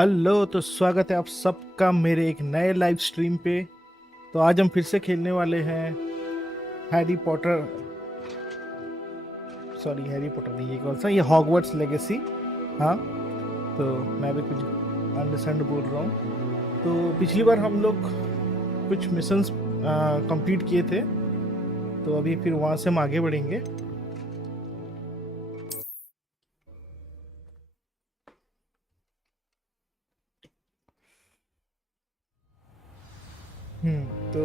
Hello, तो स्वागत है आप सबका मेरे एक नए लाइव स्ट्रीम पे। तो आज हम फिर से खेलने वाले हैं Harry Potter. Sorry, Harry Potter नहीं, ये कौन सा, ये हॉगवर्ट्स लेगेसी। हाँ, तो मैं भी कुछ अंडरस्टैंड बोल रहा हूँ। तो पिछली बार हम लोग कुछ मिशंस कंप्लीट किए थे, तो अभी फिर वहाँ से हम आगे बढ़ेंगे। तो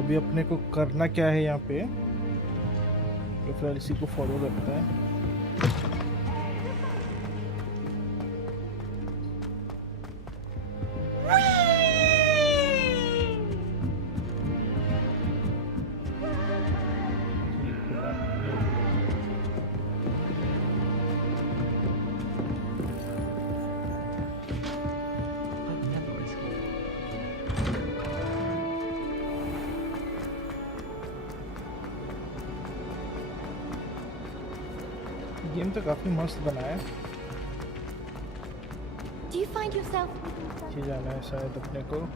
अभी अपने को करना क्या है यहाँ पे, तो फिर इसी को फॉलो करता है। गेम तो काफी मस्त बना है। जाना है शायद अपने को।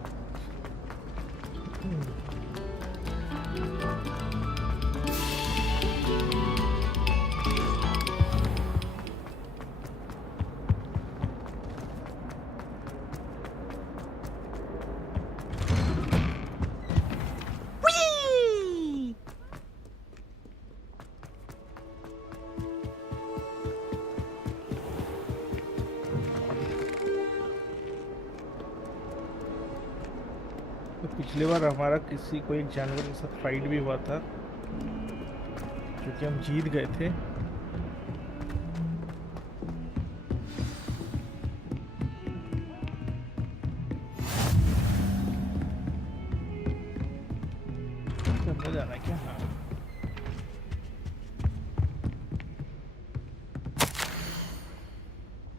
पिछली बार हमारा किसी को एक जानवर के साथ फाइट भी हुआ था, जो कि हम जीत गए थे। अंदर जाना है क्या? हाँ,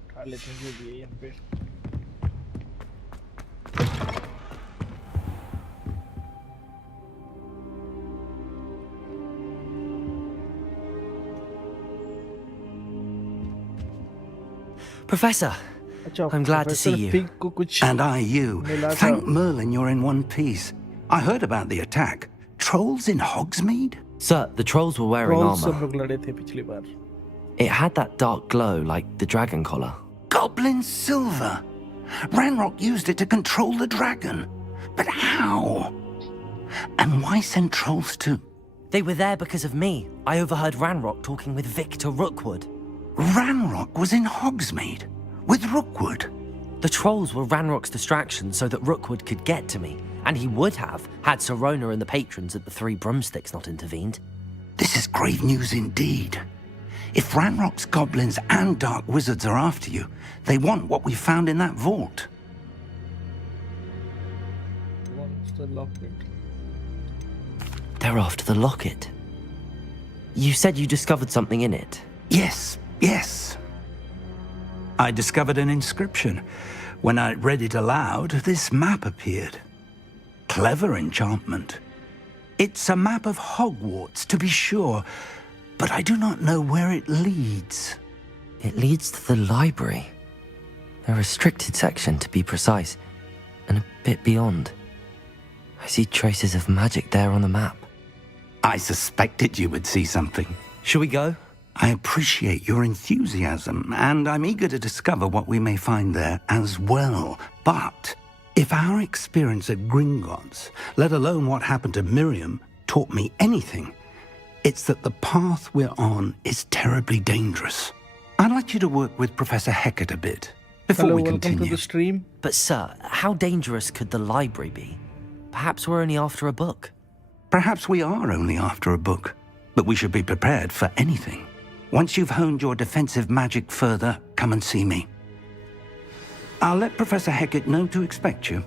उठा लेते हैं जो भी है यहाँ पे। Professor, I'm glad to see you. And I you. Thank Merlin you're in one piece. I heard about the attack. Trolls in Hogsmeade? Sir, the trolls were wearing armor. It It had that dark glow like the dragon collar. Goblin silver! Ranrock used it to control the dragon. But how? And why send trolls to... They were there because of me. I overheard Ranrock talking with Victor Rookwood. Ranrock was in Hogsmeade? With Rookwood? The trolls were Ranrock's distraction so that Rookwood could get to me. And he would have, had Sirona and the patrons at the Three Broomsticks not intervened. This is grave news indeed. If Ranrock's goblins and dark wizards are after you, they want what we found in that vault. the locket. They're after the locket. You said you discovered something in it. Yes. I discovered an inscription. When I read it aloud, this map appeared. Clever enchantment. It's a map of Hogwarts, to be sure, but I do not know where it leads. It leads to the library. A restricted section, to be precise, and a bit beyond. I see traces of magic there on the map. I suspected you would see something. Shall we go? I appreciate your enthusiasm, and I'm eager to discover what we may find there as well. But if our experience at Gringotts, let alone what happened to Miriam, taught me anything, it's that the path we're on is terribly dangerous. I'd like you to work with Professor Hecat a bit before we continue. Welcome to the stream. But sir, how dangerous could the library be? Perhaps we're only after a book. Perhaps we are only after a book, but we should be prepared for anything. Once you've honed your defensive magic further, come and see me. I'll let Professor Hecat know to expect you.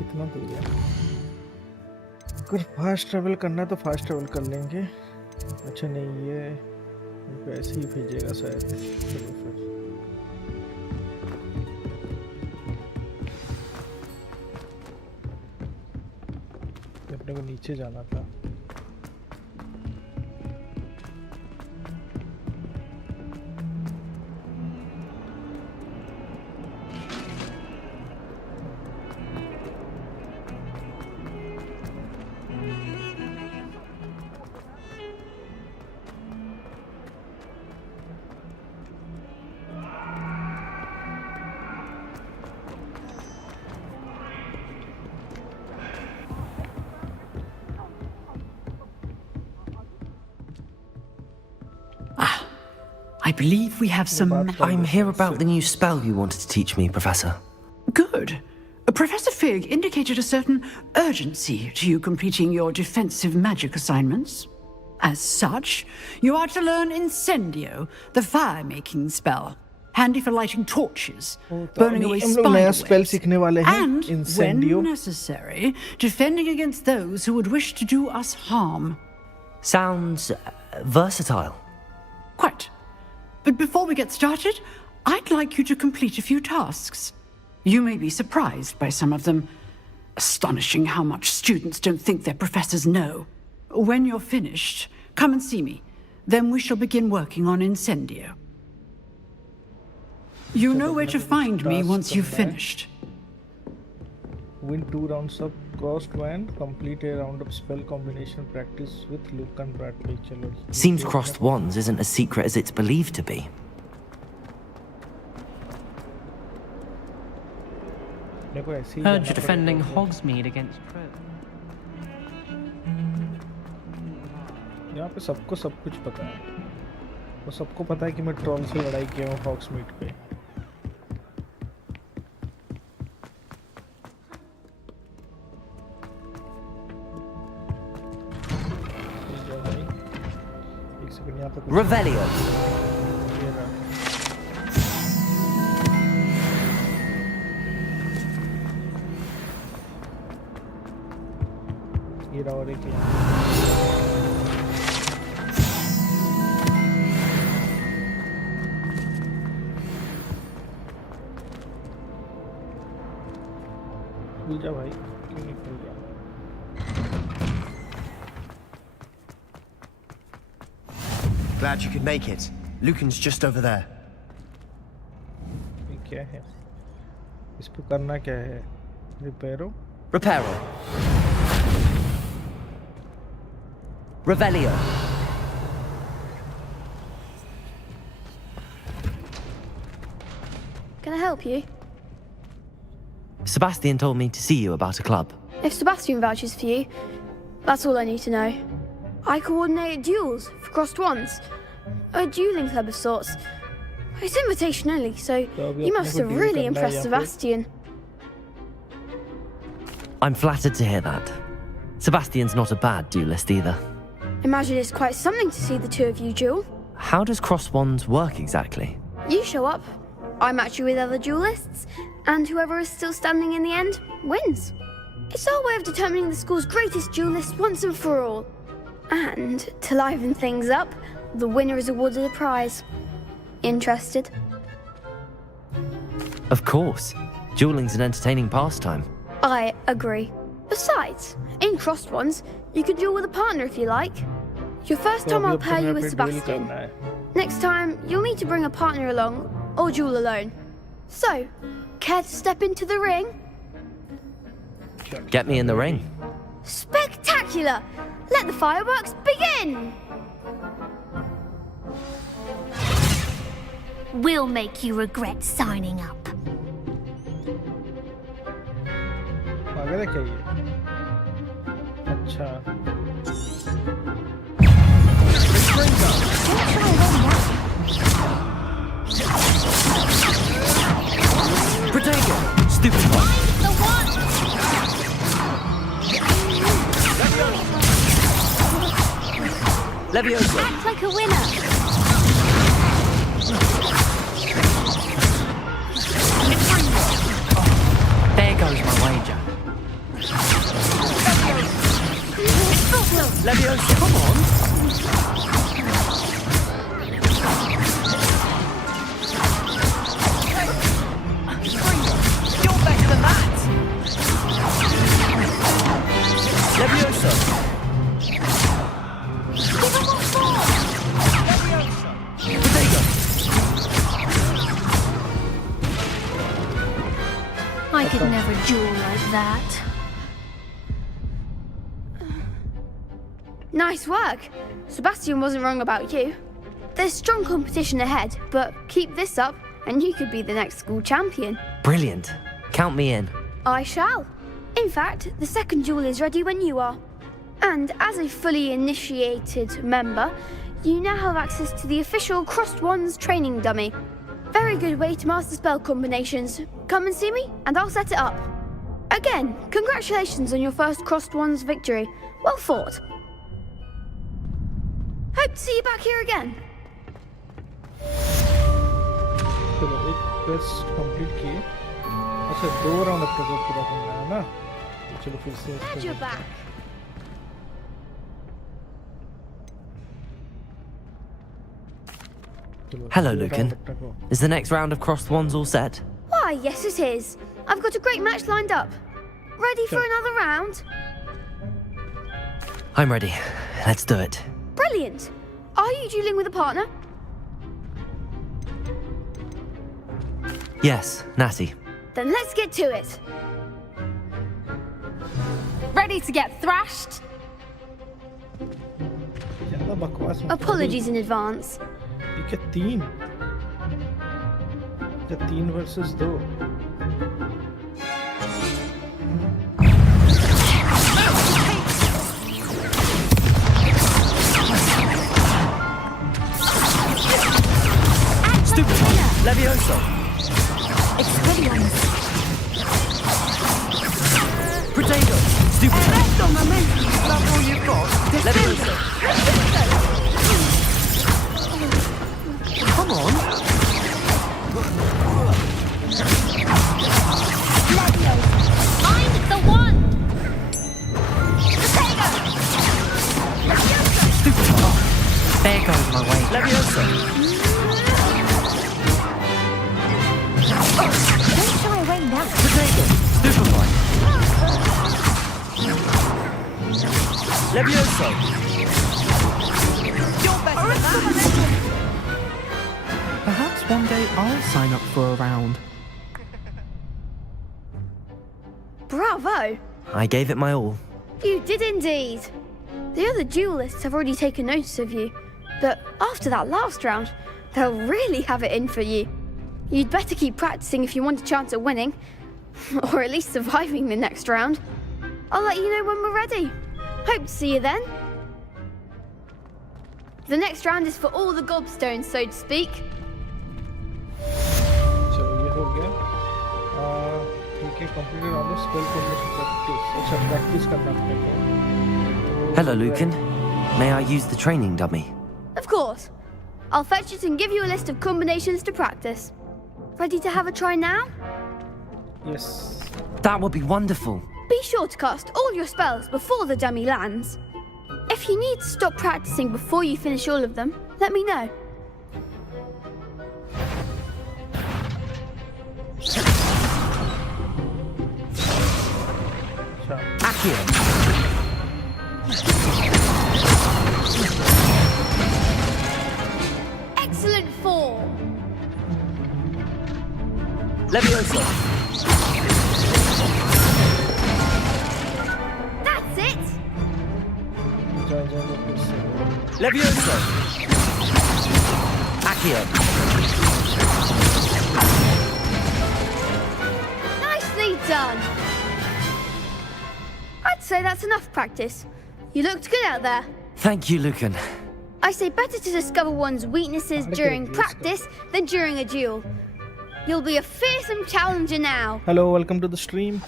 कितना दूर है? अगर fast travel करना है तो fast travel कर लेंगे। अच्छा नहीं, ये ऐसे ही भेजेगा शायद। चलो फिर अपने को नीचे जाना था. I believe we have some... I'm here about the new spell you wanted to teach me, Professor. Good. Professor Fig indicated a certain urgency to you completing your defensive magic assignments. As such, you are to learn Incendio, the fire-making spell. Handy for lighting torches, burning away spiderwebs, and, when necessary, defending against those who would wish to do us harm. Sounds versatile. Quite. But before we get started, I'd like you to complete a few tasks. You may be surprised by some of them. Astonishing how much students don't think their professors know. When you're finished, come and see me. Then we shall begin working on Incendio. You know where to find me once you've finished. Win 2 rounds of crossed wand, complete a round of spell combination practice with Luke and Bradley. Chalo. Seems crossed wands isn't as secret as it's believed to be. Heard you're defending Hogsmeade against Pro. यहाँ पे सबको सब कुछ पता है. वो सबको पता है कि मैं ट्रॉल से लड़ाई किया हूँ हॉग्समीड पे. Revelio. ये रहा और एक भूल जा भाई, क्यों नहीं भूल जा. Glad you could make it. Lucan's just over there. ये क्या है? इस पे करना क्या है? Reparo? Reparo. Revelio. Can I help you? Sebastian told me to see you about a club. If Sebastian vouches for you, that's all I need to know. I coordinate duels for crossed wands. A dueling club of sorts. It's invitation only, so you must have really impressed Sebastian. I'm flattered to hear that. Sebastian's not a bad duelist either. Imagine it's quite something to see the two of you duel. How does cross wands work exactly? You show up, I match you with other duelists, and whoever is still standing in the end wins. It's our way of determining the school's greatest duelist once and for all. And to liven things up, the winner is awarded a prize. Interested? Of course. Dueling's an entertaining pastime. I agree. Besides, in crossed ones, you can duel with a partner if you like. Your first time I'll pair you with Sebastian. Next time, you'll need to bring a partner along, or duel alone. So, care to step into the ring? Get me in the ring. Spectacular! Let the fireworks begin! We'll make you regret signing up. पागल है क्या ये? अच्छा. Protego! Stupid one! The one! Leviosa! Act like a winner! There goes my wager. Leviosa, come on! You're better than that! Levioso! Potato! I could never duel like that. Nice work. Sebastian wasn't wrong about you. There's strong competition ahead, but keep this up and you could be the next school champion. Brilliant. Count me in. I shall. In fact, the second duel is ready when you are. And as a fully initiated member, you now have access to the official Crossed Wands training dummy. Very good way to master spell combinations. Come and see me, and I'll set it up. Again, congratulations on your first Crossed Wands victory. Well fought. Hope to see you back here again. चलो एक quest complete किए. अच्छा 2 round अब तक पूरा करना है ना. तो चलो फिर से Glad you're back. Hello, Lucan. Is the next round of Crossed Wands all set? Why, yes it is. I've got a great match lined up. Ready for another round? I'm ready. Let's do it. Brilliant. Are you dueling with a partner? Yes, Natty. Then let's get to it. Ready to get thrashed? ज़्यादा बकवास मत करो. Apologies in advance. ठीक है 3. या 3 versus 2. Stupid one! Levioso! Expelliarmus. Potato! Stupid one! That's all you've got? Levioso! Come on! Find the one! Stupid one! There goes my way. Levioso! Don't shy away now. Potato! Stupid one! Levioso! You're better than that! Perhaps one day I'll sign up for a round. Bravo. I gave it my all. You did indeed. The other duelists have already taken notice of you, but after that last round, they'll really have it in for you. You'd better keep practicing if you want a chance at winning, or at least surviving the next round. I'll let you know when we're ready. Hope to see you then. The next round is for all the gobstones, so to speak. चलो ये हो गया. ठीक है completed on the spell combination practice. अच्छा practice करना अपने को. Hello, Lucan. May I use the training dummy? Of course. I'll fetch it and give you a list of combinations to practice. Ready to have a try now? Yes. That would be wonderful. Be sure to cast all your spells before the dummy lands. If you need to stop practicing before you finish all of them, let me know. Accio! Excellent form. Levioso! That's it. जाएगा फिर से. Levioso! Accio! Nicely done. I'd say that's enough practice. You looked good out there. Thank you, Lucan. I say better to discover one's weaknesses during practice than during a duel. You'll be a fearsome challenger now. Hello, welcome to the stream.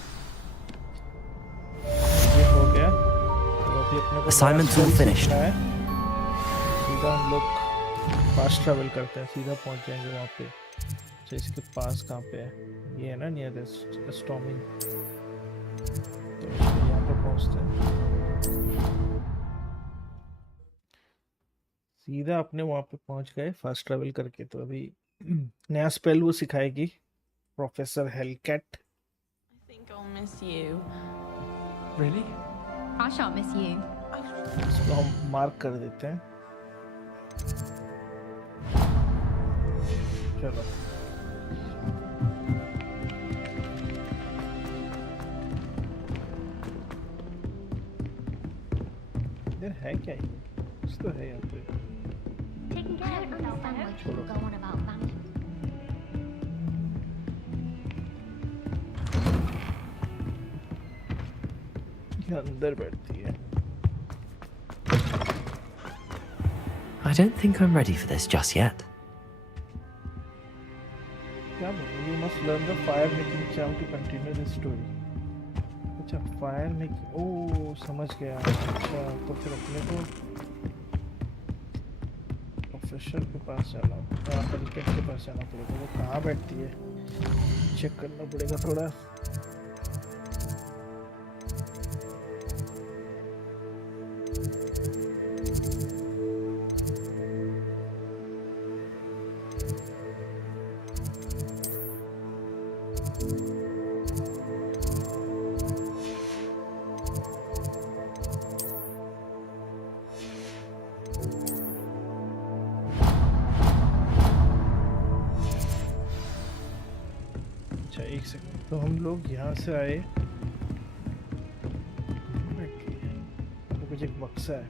ये हो गया. तो अभी अपने को Assignment's all finished. सीखना है. सीधा हम लोग फास्ट ट्रैवल करते हैं. सीधा पहुंच जाएंगे वहाँ पे. अच्छा इसके पास कहाँ पे है? ये है ना नियरेस्ट स्टॉर्मिंग. तो यहाँ पे पहुंचते हैं. सीधा अपने वहाँ पे पहुंच गए फास्ट ट्रैवल करके. तो अभी नया स्पेल वो सिखाएगी professor Hellcat. I think I'll miss you. Really? I shan't miss you. इसको हम मार्क कर देते हैं। चलो इधर है क्या ये? कुछ तो है यहाँ पे। Taking care of yourself, I know people go on about vanishes. ये अंदर बैठती है। I don't think I'm ready for this just yet. क्या बोलूँ? You must learn the fire making charm to continue this story. अच्छा fire making, ओह समझ गया। अच्छा तो फिर अपने को प्रोफेसर के पास जाना, आर्किटेक्ट के पास जाना पड़ेगा। वो कहाँ बैठती है चेक करना पड़ेगा थोड़ा। अच्छा एक सेकंड, तो हम लोग यहाँ से आए, तो कुछ एक बक्सा है।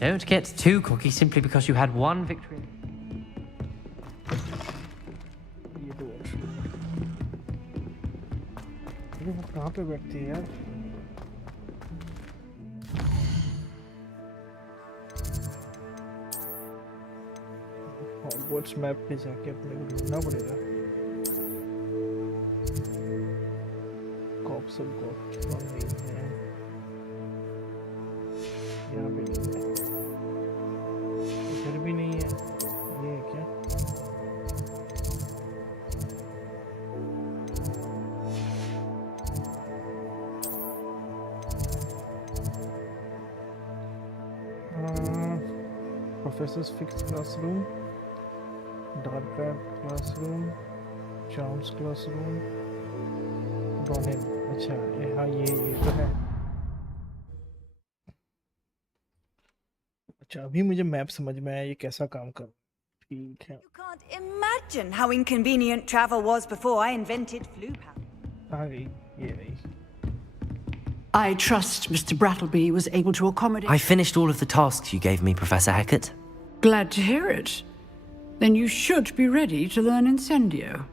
Don't get too cocky simply because you had one victory. ये तो अरे वो कहाँ पे बैठती है यार? हॉगवर्ट्स मैप पे जाके अपने को ढूंढना पड़ेगा। कॉप्स ऑफ गॉड नहीं है यहाँ पे, नहीं है इधर भी नहीं है। ये है क्या? Professors fix classroom, dark classroom, charms classroom, डोनेन। अच्छा हाँ ये तो है। अच्छा अभी मुझे मैप समझ में आया ये कैसा काम कर। ठीक है। You can't imagine how inconvenient travel was before I invented flu power. आ गई, ये रही। I trust Mr. Brattleby was able to accommodate. I finished all of the tasks you gave me, Professor Hackett. Glad to hear it. Then you should be ready to learn Incendio.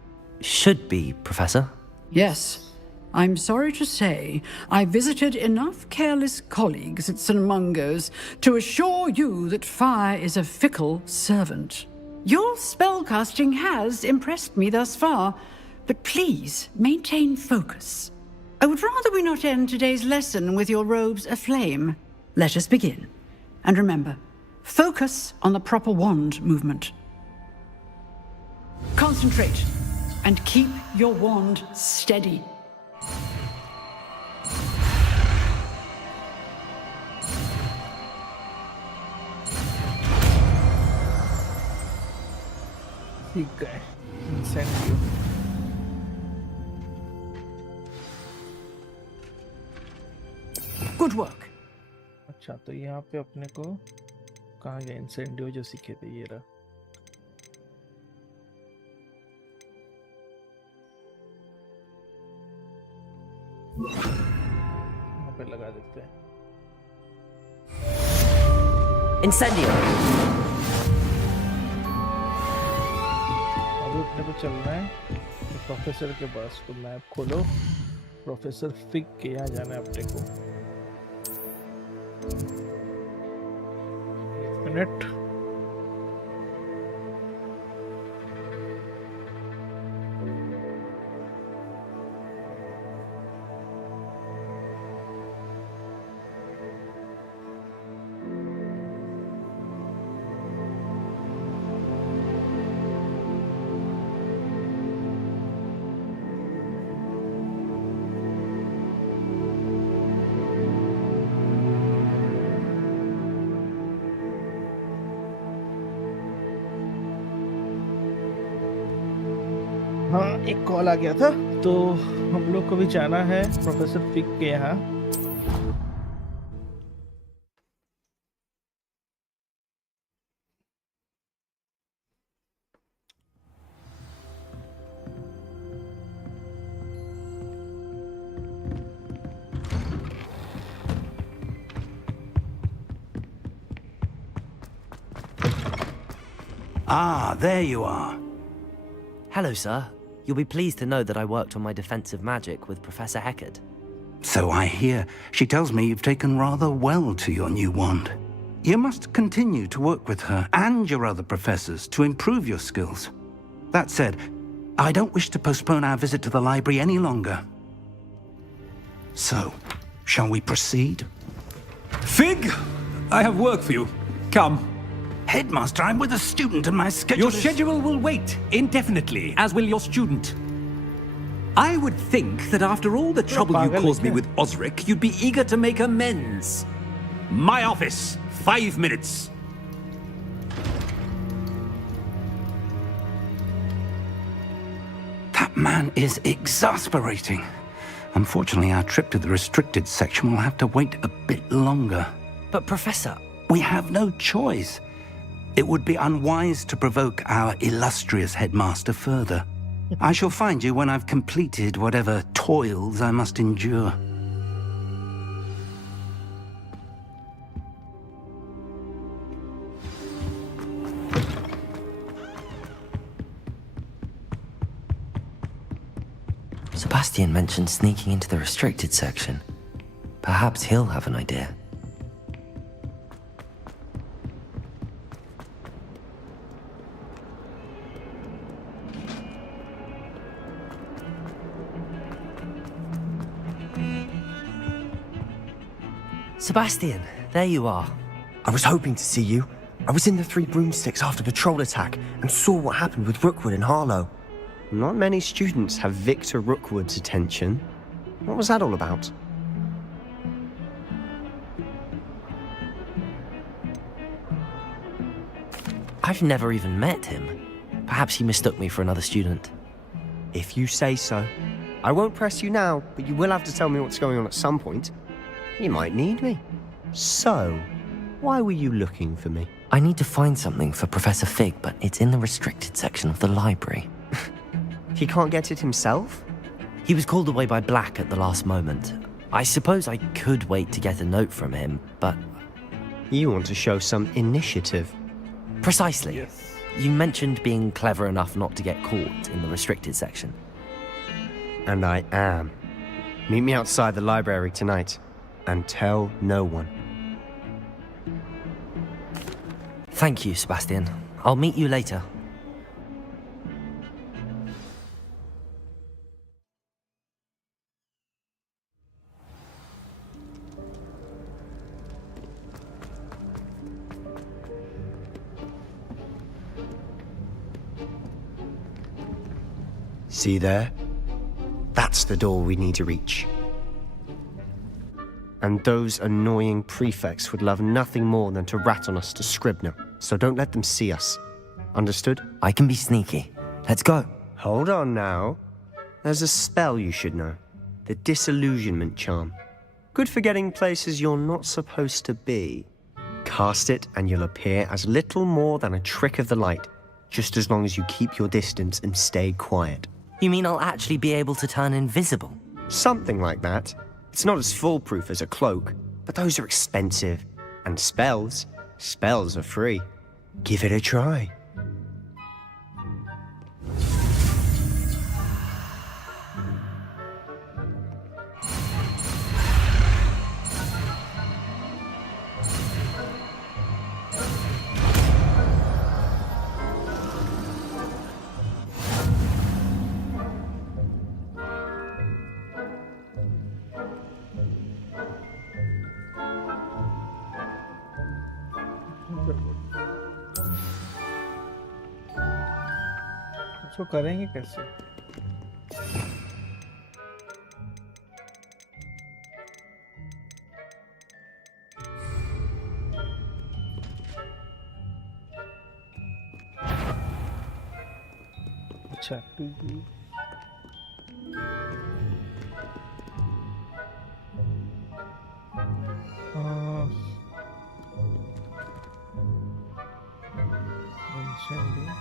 Should be, Professor. Yes. I'm sorry to say I visited enough careless colleagues at St. Mungo's to assure you that fire is a fickle servant. Your spellcasting has impressed me thus far, but please maintain focus. I would rather we not end today's lesson with your robes aflame. Let us begin. And remember, focus on the proper wand movement. Concentrate and keep your wand steady. ठीक है, incentive. Good work. अच्छा तो यहाँ पे अपने को कहाँ गया इंसेंटिव जो सीखे थे? ये रहा। यहाँ पे लगा देते हैं। Incendio! अभी अपने को चलना है प्रोफेसर के पास। तो मैप खोलो, प्रोफेसर फिग के यहाँ जाना है अपने को। मिनट। हाँ, एक कॉल आ गया था, तो हम लोग को भी जाना है प्रोफेसर फिग के यहाँ। Ah, there you are. Hello, sir. You'll be pleased to know that I worked on my defensive magic with Professor Heckard. So I hear. She tells me you've taken rather well to your new wand. You must continue to work with her and your other professors to improve your skills. That said, I don't wish to postpone our visit to the library any longer. So, shall we proceed? Fig, I have work for you. Come. Headmaster, I'm with a student and my schedule Your schedule will wait indefinitely, as will your student. I would think that after all the trouble you caused me with Osric, you'd be eager to make amends. My office, 5 minutes. That man is exasperating. Unfortunately, our trip to the restricted section will have to wait a bit longer. But, Professor... We have no choice. It would be unwise to provoke our illustrious headmaster further. I shall find you when I've completed whatever toils I must endure. Sebastian mentioned sneaking into the restricted section. Perhaps he'll have an idea. Sebastian, there you are. I was hoping to see you. I was in the Three Broomsticks after the troll attack and saw what happened with Rookwood and Harlow. Not many students have Victor Rookwood's attention. What was that all about? I've never even met him. Perhaps he mistook me for another student. If you say so. I won't press you now, but you will have to tell me what's going on at some point. You might need me. So, why were you looking for me? I need to find something for Professor Fig, but it's in the restricted section of the library. He can't get it himself? He was called away by Black at the last moment. I suppose I could wait to get a note from him, but... You want to show some initiative. Precisely. Yes. You mentioned being clever enough not to get caught in the restricted section. And I am. Meet me outside the library tonight. And tell no one. Thank you, Sebastian. I'll meet you later. See there? That's the door we need to reach. And those annoying prefects would love nothing more than to rat on us to Scribner, so don't let them see us. Understood? I can be sneaky. Let's go. Hold on now. There's a spell you should know. The Disillusionment Charm. Good for getting places you're not supposed to be. Cast it and you'll appear as little more than a trick of the light, just as long as you keep your distance and stay quiet. You mean I'll actually be able to turn invisible? Something like that. It's not as foolproof as a cloak, but those are expensive. And spells are free. Give it a try. उसको करेंगे कैसे? अच्छा Assembly.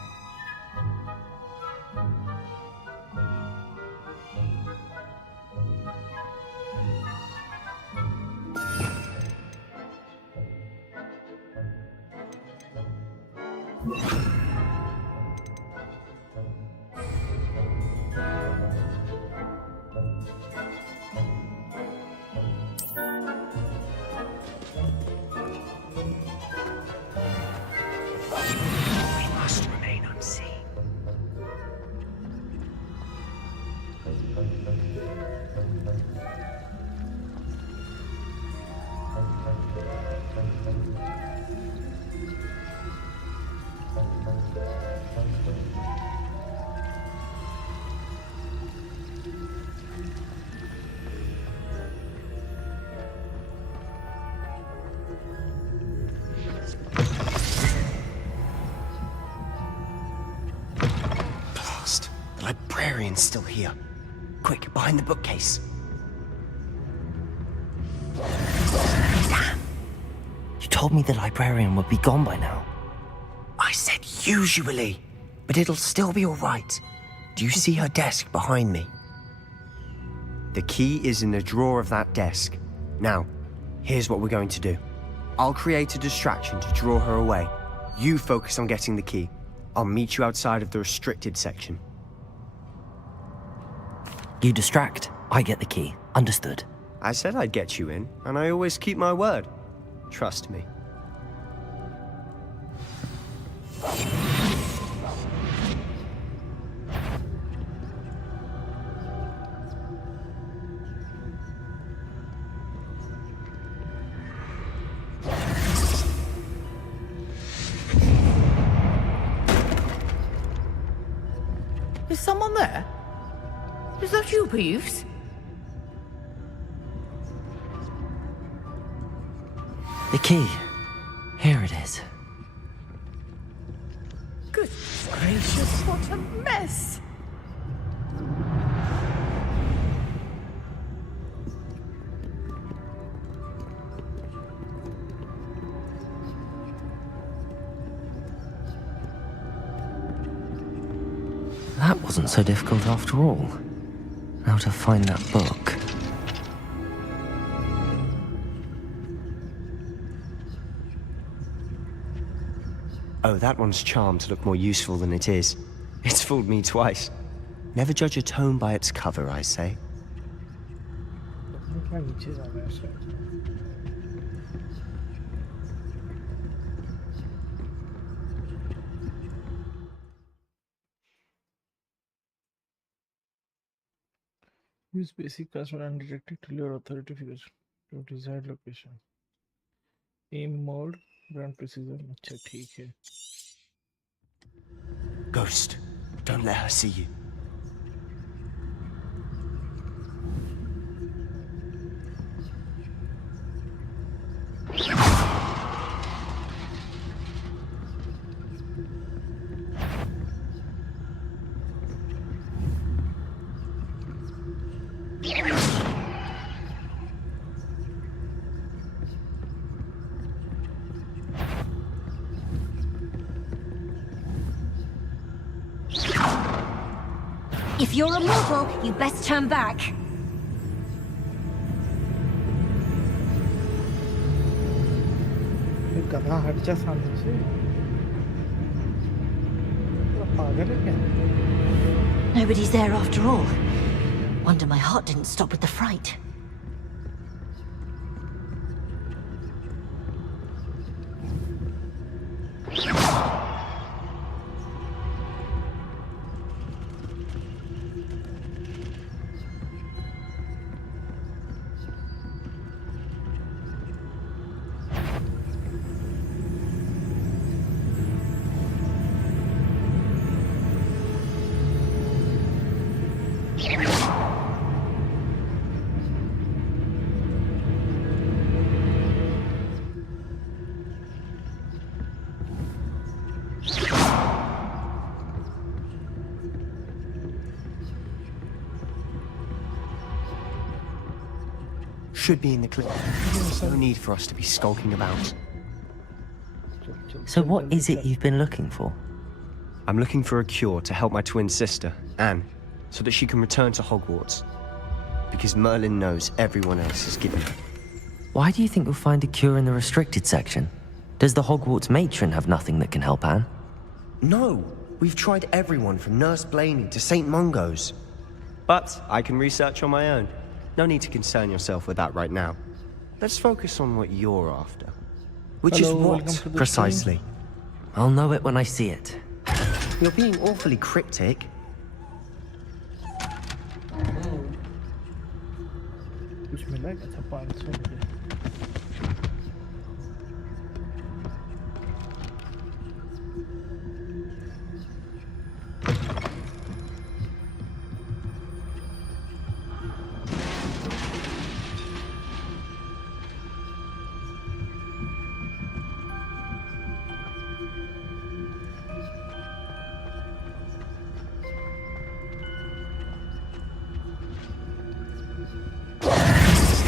Must remain unseen. Blast! The librarian's still here. Quick, behind the bookcase. Damn! You told me the librarian would be gone by now. I said usually, but it'll still be all right. Do you see her desk behind me? The key is in the drawer of that desk. Now, here's what we're going to do. I'll create a distraction to draw her away. You focus on getting the key. I'll meet you outside of the restricted section. You distract, I get the key. Understood. I said I'd get you in, and I always keep my word. Trust me. Is someone there? Is that you, Peeves? The key. Here it is. Goodness gracious, what a mess! That wasn't so difficult after all. Now to find that book. Oh, that one's charmed to look more useful than it is. It's fooled me twice. Never judge a tome by its cover, I say. Use basic password undetected till your authority figures to desired location. Aim mode, brand precision. अच्छा ठीक है. Ghost, don't let her see you. If you're a mortal, you best turn back. गधा हट जा सामने से. पागल है क्या? Nobody's there after all. Wonder my heart didn't stop with the fright. Should be in the clip. No need for us to be skulking about. So what is it you've been looking for? I'm looking for a cure to help my twin sister, Anne, so that she can return to Hogwarts. Because Merlin knows everyone else is given her. Why do you think you'll find a cure in the restricted section? Does the Hogwarts matron have nothing that can help Anne? No, we've tried everyone from Nurse Blaney to St. Mungo's. But I can research on my own. No need to concern yourself with that right now. Let's focus on what you're after. Which Hello, is welcome what, to the precisely? I'll know it when I see it. You're being awfully cryptic. कुछ मिला है? अच्छा 500 मिले.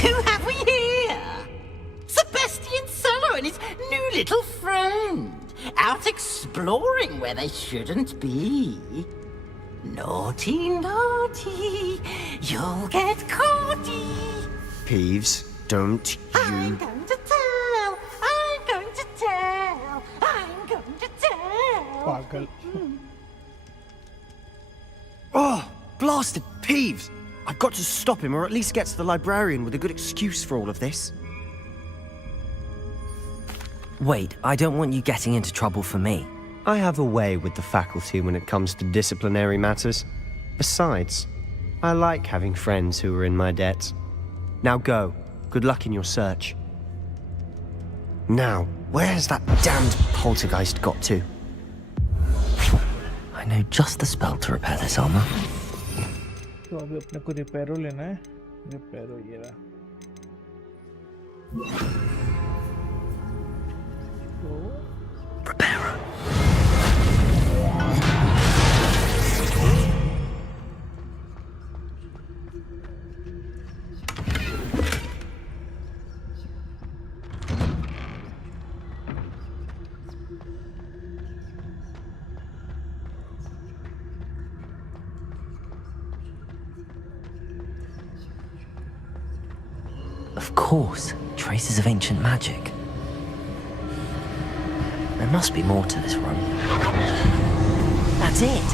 Who have we here? Sebastian Solo and his new little friend. Out exploring where they shouldn't be. Naughty, naughty. You'll get caughty. Peeves, don't I'm you... going to tell. I'm going to tell. I'm going to tell. पागल. Oh, blasted Peeves! I've got to stop him, or at least get to the librarian with a good excuse for all of this. Wait, I don't want you getting into trouble for me. I have a way with the faculty when it comes to disciplinary matters. Besides, I like having friends who are in my debt. Now go. Good luck in your search. Now, where's that damned poltergeist got to? I know just the spell to repair this armor. तो अभी अपने को रिपेयरो लेना है. रिपेयरो ये रहा. तो Repairer. Of course, traces of ancient magic. There must be more to this room. That's it!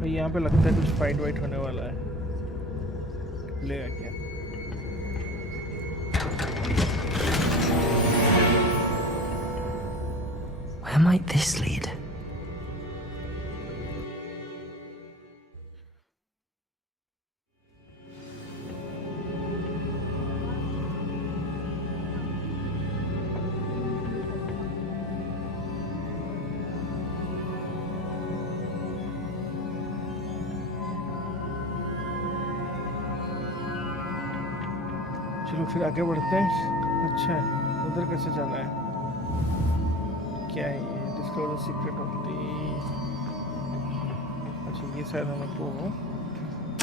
भाई यहाँ पे लगता है कुछ फाइट वाइट होने वाला है. लेगा क्या? Where might this lead? चलो फिर आगे बढ़ते हैं. अच्छा उधर कैसे जाना है? क्या है ये? Discover the secret of the. अच्छा ये शायद हमको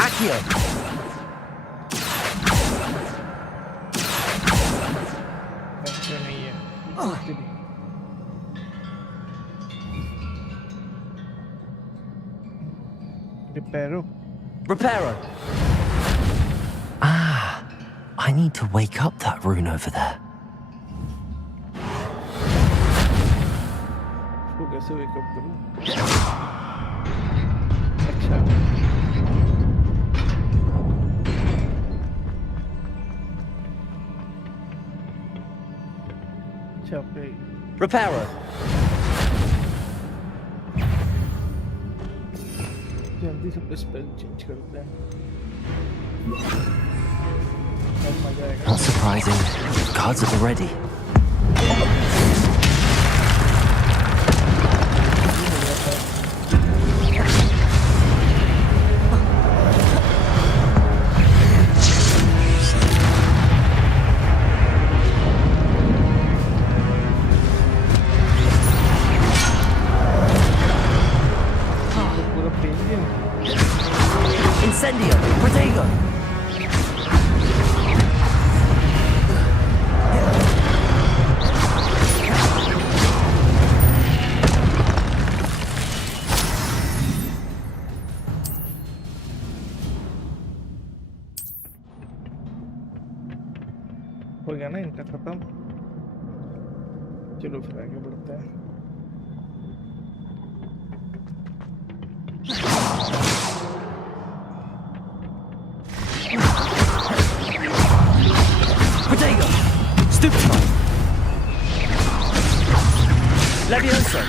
Accio! ऐसे नहीं है. रिपेयरो. Repairer! Ah, I need to wake up that rune over there. इसको कैसे वेकअप करूं? अच्छा अच्छा पे Repairer! जल्दी से स्पेल चेंज करते हैं. बहुत मजा आएगा. Not surprising. Guards at the ready. Incendio! Protego! हो गया ना इनका खत्म। चलो फिर आगे बढ़ते हैं। Protego! Stupefy! Levioso!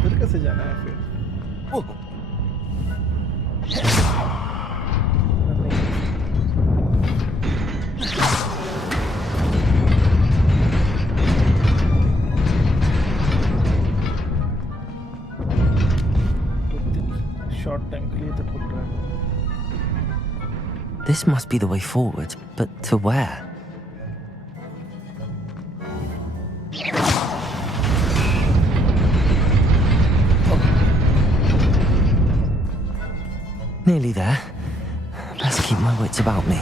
इधर कैसे जाना है फिर? शॉर्ट टाइम के लिए तो खुल रहा है। This must be the way forward, but to where? Nearly there. Best keep my wits about me.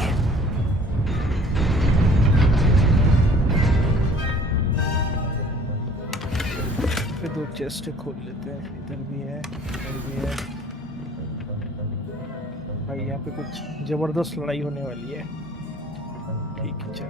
फिर दो चेस्ट खोल लेते हैं। इधर भी है, इधर भी है। भाई यहाँ पे कुछ जबरदस्त लड़ाई होने वाली है। ठीक है चल।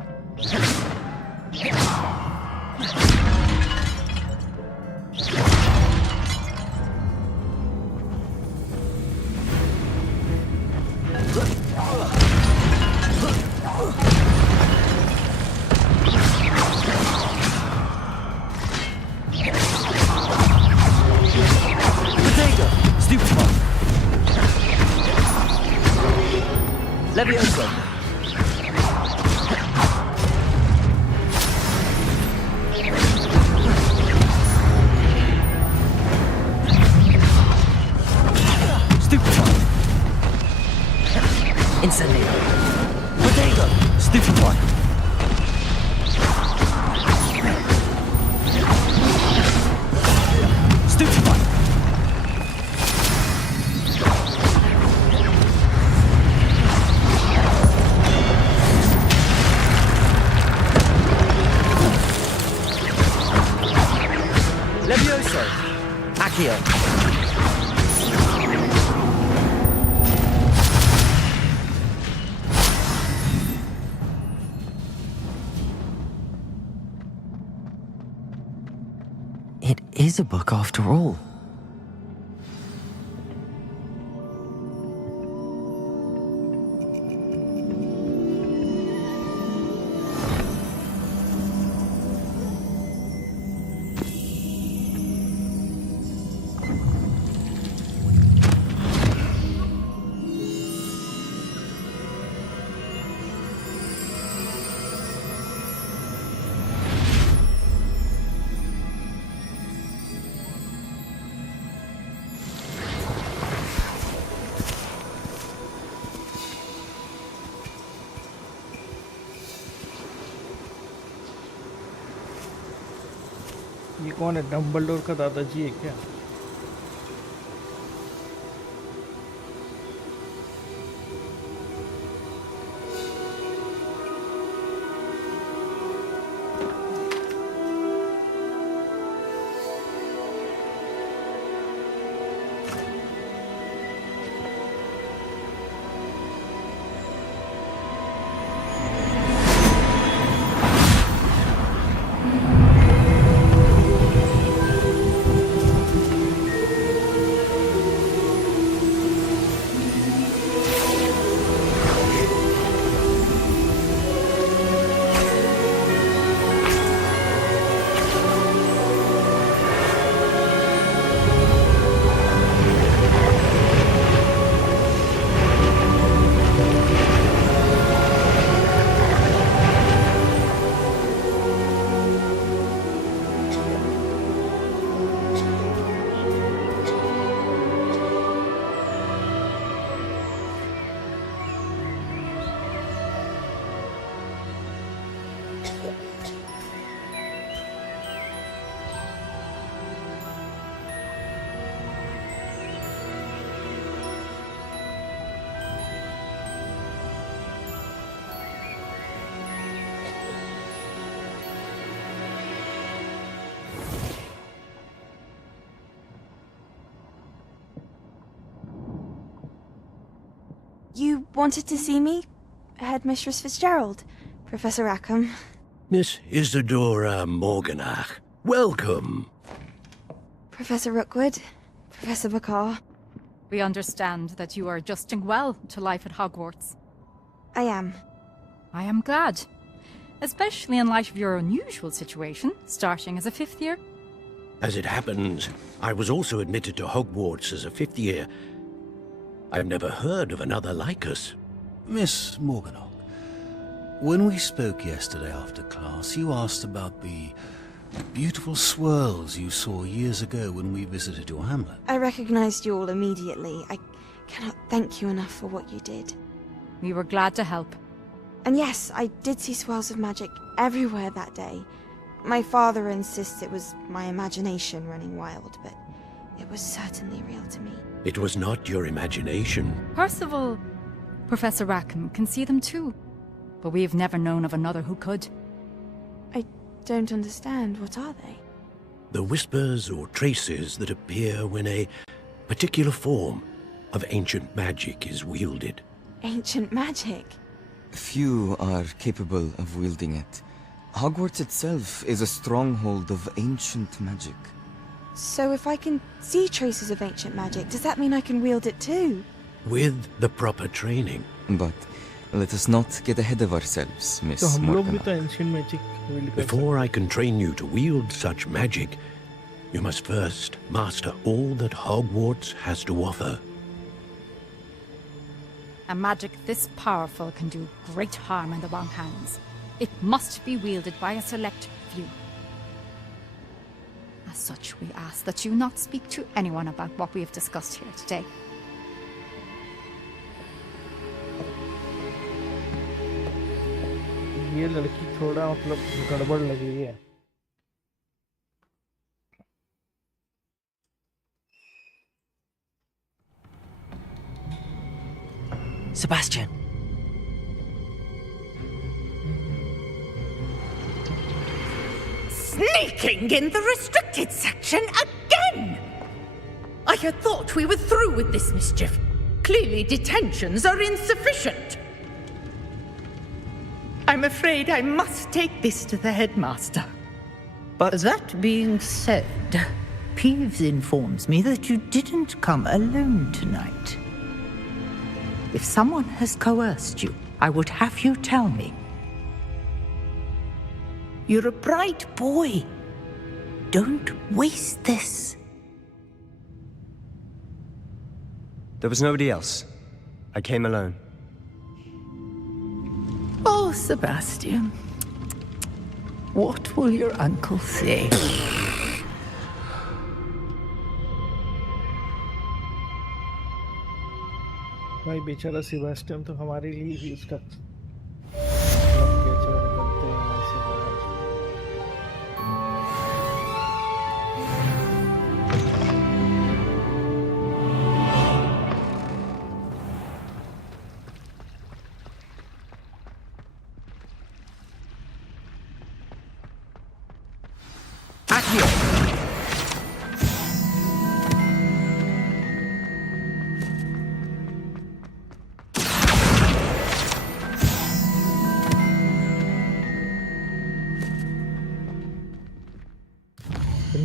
Levioso! Stupefy! Incendio! Protego! Stupefy! Stupefy! Levioso! Accio! It is a book after all. ये कौन है? डम्बलडोर का दादाजी है क्या? You wanted to see me? Headmistress Fitzgerald, Professor Rackham. Miss Isadora Morganach, welcome. Professor Rookwood, Professor Bakar. We understand that you are adjusting well to life at Hogwarts. I am. I am glad. Especially in light of your unusual situation, starting as a 5th year. As it happens, I was also admitted to Hogwarts as a 5th year. I've never heard of another like us. Miss Morganach, when we spoke yesterday after class, you asked about the beautiful swirls you saw years ago when we visited your hamlet. I recognized you all immediately. I cannot thank you enough for what you did. We were glad to help. And yes, I did see swirls of magic everywhere that day. My father insists it was my imagination running wild, but it was certainly real to me. It was not your imagination. Percival, Professor Rackham can see them too. But we've never known of another who could. I don't understand. What are they? The whispers or traces that appear when a particular form of ancient magic is wielded. Ancient magic? Few are capable of wielding it. Hogwarts itself is a stronghold of ancient magic. So if I can see traces of ancient magic, does that mean I can wield it too? With the proper training. But let us not get ahead of ourselves, Miss Morganach. Before I can train you to wield such magic, you must first master all that Hogwarts has to offer. A magic this powerful can do great harm in the wrong hands. It must be wielded by a select few. As such, we ask that you not speak to anyone about what we have discussed here today. ये लड़की थोड़ा मतलब गड़बड़ लगी है. Sebastian. Sneaking in the restricted section again! I had thought we were through with this mischief. Clearly detentions are insufficient. I'm afraid I must take this to the headmaster. But that being said, Peeves informs me that you didn't come alone tonight. If someone has coerced you, I would have you tell me. You're a bright boy. Don't waste this. There was nobody else. I came alone. Oh, Sebastian. What will your uncle say? भाई बेचारा Sebastian तो हमारे लिए ही उसका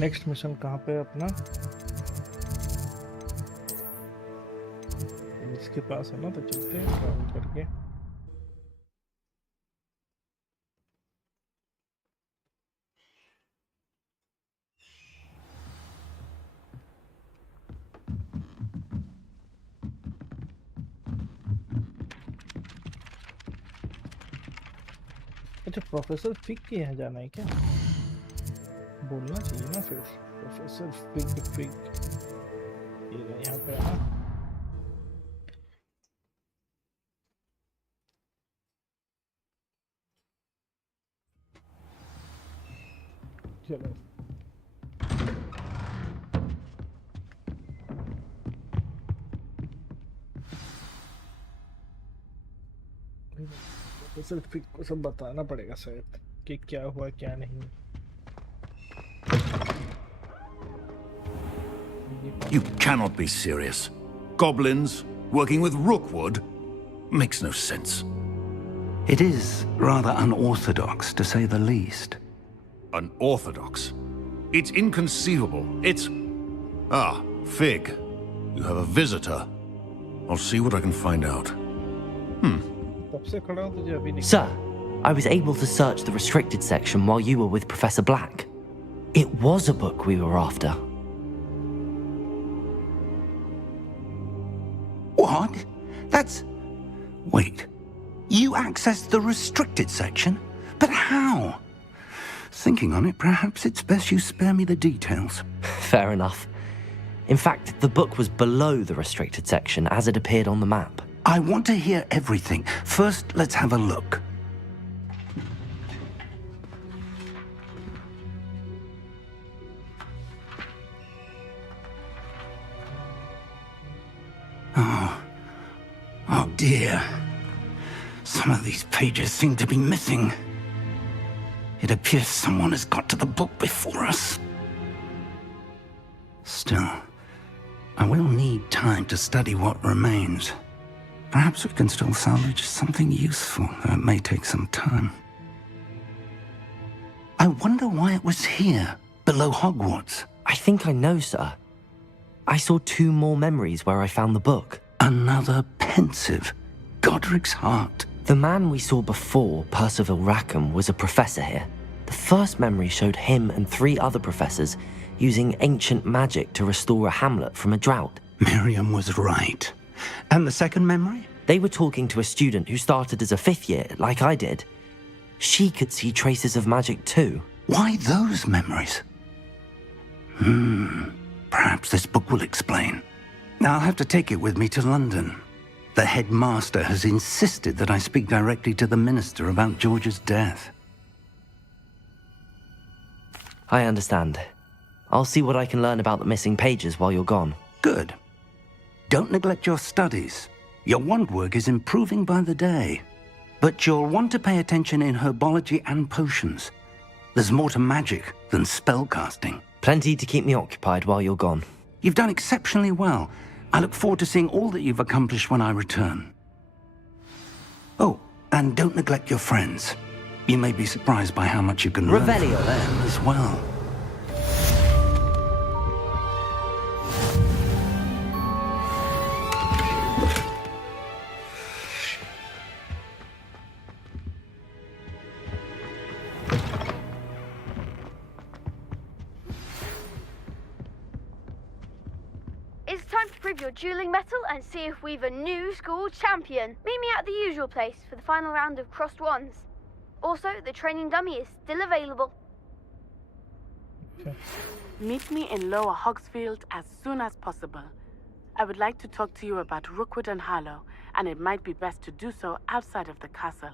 next mission कहाँ पे अपना इसके पास है ना तो चलते हैं ट्रैवल करके अच्छा प्रोफेसर फिक के यहाँ जाना है क्या बोलना चाहिए ना फिर प्रोफेसर फिग ये यहाँ पे आना चलो प्रोफेसर फिग को सब बताना पड़ेगा शायद कि क्या हुआ क्या नहीं. You cannot be serious. Goblins working with Rookwood? makes no sense. It is rather unorthodox, to say the least. Unorthodox? It's inconceivable. It's... Ah, Fig. You have a visitor. I'll see what I can find out. Sir, I was able to search the restricted section while you were with Professor Black. It was a book we were after. What? That's... Wait. You accessed the restricted section? But how? Thinking on it, perhaps it's best you spare me the details. Fair enough. In fact, the book was below the restricted section as it appeared on the map. I want to hear everything. First, let's have a look. Oh dear. Some of these pages seem to be missing. It appears someone has got to the book before us. Still, I will need time to study what remains. Perhaps we can still salvage something useful, though it may take some time. I wonder why it was here, below Hogwarts. I think I know, sir. I saw 2 more memories where I found the book. Another pensive. Godric's heart. The man we saw before, Percival Rackham, was a professor here. The first memory showed him and 3 other professors using ancient magic to restore a hamlet from a drought. Miriam was right. And the second memory? They were talking to a student who started as a 5th year, like I did. She could see traces of magic too. Why those memories? Perhaps this book will explain. Now I'll have to take it with me to London. The headmaster has insisted that I speak directly to the minister about George's death. I understand. I'll see what I can learn about the missing pages while you're gone. Good. Don't neglect your studies. Your wand work is improving by the day. But you'll want to pay attention in herbology and potions. There's more to magic than spellcasting. Plenty to keep me occupied while you're gone. You've done exceptionally well. I look forward to seeing all that you've accomplished when I return. Oh, and don't neglect your friends. You may be surprised by how much you can learn from them as well. It's time to prove your dueling mettle and see if we've a new school champion. Meet me at the usual place for the final round of crossed wands. Also, the training dummy is still available. Okay. Meet me in Lower Hogsfield as soon as possible. I would like to talk to you about Rookwood and Harlow, and it might be best to do so outside of the castle.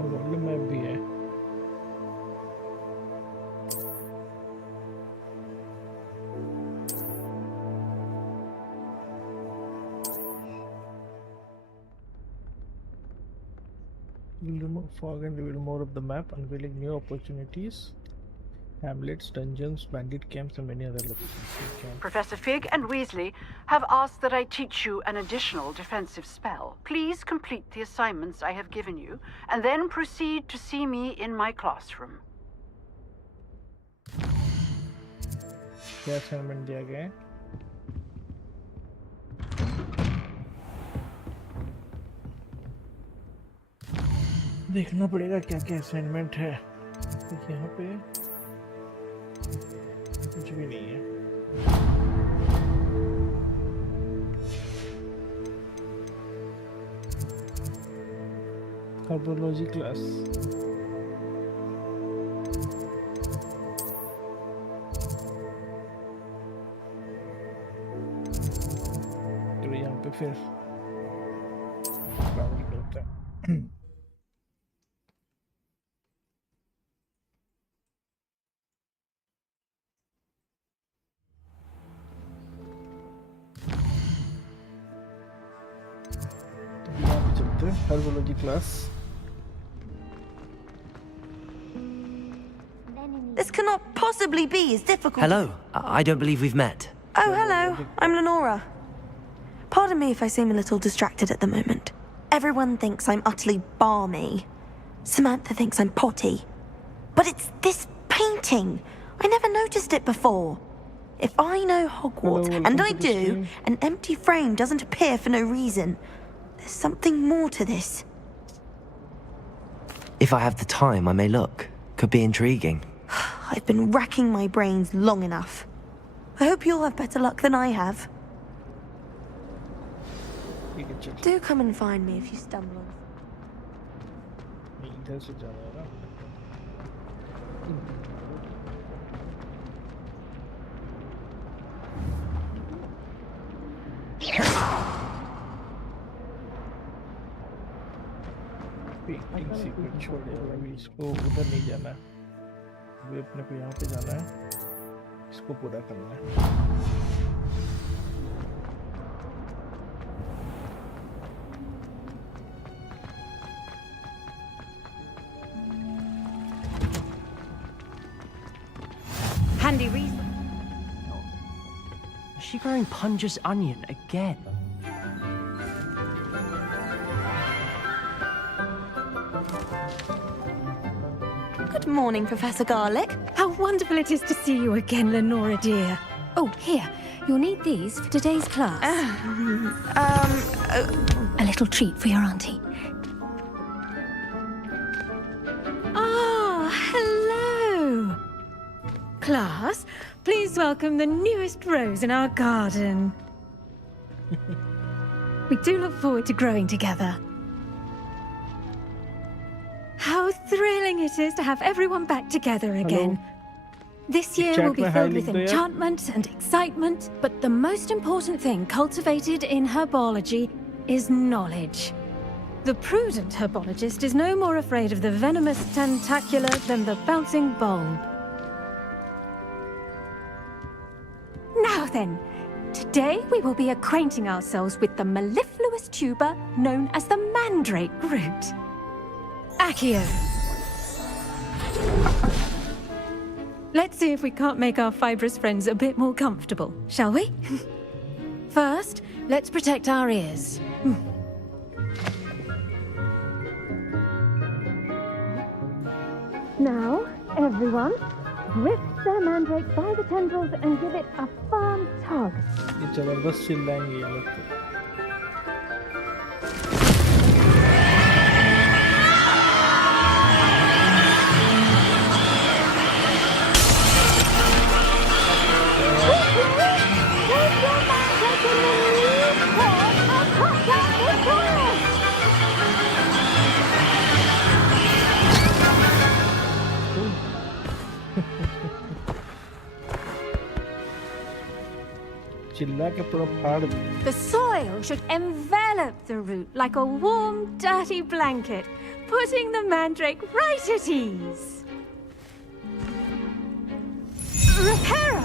Volume map भी है We'll remove fog and reveal more of the map, unveiling new opportunities, hamlets, dungeons, bandit camps, and many other locations. Professor Fig and Weasley have asked that I teach you an additional defensive spell. Please complete the assignments I have given you, and then proceed to see me in my classroom. क्या assignment दिया गया है? देखना पड़ेगा क्या क्या assignment है। यहाँ पे कुछ भी नहीं है। कार्बोलॉजी क्लास तो यहाँ पे फिर ट्रैवल करते हैं। हैं herbology class. This cannot possibly be as difficult. Hello. I don't believe we've met. Oh, hello. I'm Lenora. Pardon me if I seem a little distracted at the moment. Everyone thinks I'm utterly balmy. Samantha thinks I'm potty. But it's this painting. I never noticed it before. If I know Hogwarts, and I do, an empty frame doesn't appear for no reason. There's something more to this. If I have the time, I may look. Could be intriguing. I've been racking my brains long enough. I hope you'll have better luck than I have. Do come and find me if you stumble on. Painting sequence छोड़े अभी इसको उधर नहीं जाना है, अभी अपने को यहाँ पे जाना है, इसको पूरा करना है। Handy reason. Is she growing Punja's onion again? Good morning, Professor Garlick. How wonderful it is to see you again, Lenora dear. Oh, here. You'll need these for today's class. A little treat for your auntie. Ah, hello. Class, please welcome the newest rose in our garden. We do look forward to growing together. How thrilling it is to have everyone back together again. This year will be filled with enchantment and excitement, but the most important thing cultivated in herbology is knowledge. The prudent herbologist is no more afraid of the venomous tentacular than the bouncing bulb. Now then, today we will be acquainting ourselves with the mellifluous tuber known as the mandrake root. Accio. Let's see if we can't make our fibrous friends a bit more comfortable, shall we? First, let's protect our ears. Now, everyone, grip their mandrake by the tendrils and give it a firm tug. ये जबरदस्त चिल्लाएंगे ये लोग तो। The soil should envelop the root like a warm, dirty blanket, putting the mandrake right at ease. Reparo!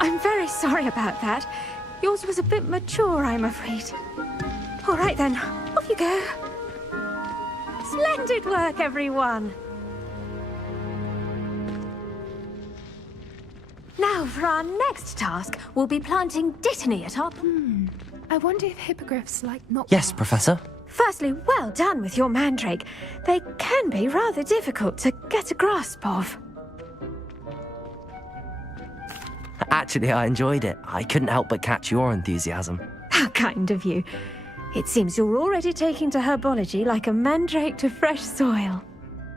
I'm very sorry about that. Yours was a bit mature, I'm afraid. All right then, off you go. Splendid work, everyone. Now, for our next task, we'll be planting dittany at our... I wonder if hippogriffs like not... Yes, Professor. Firstly, well done with your mandrake. They can be rather difficult to get a grasp of. Actually, I enjoyed it. I couldn't help but catch your enthusiasm. How kind of you. It seems you're already taking to herbology like a mandrake to fresh soil.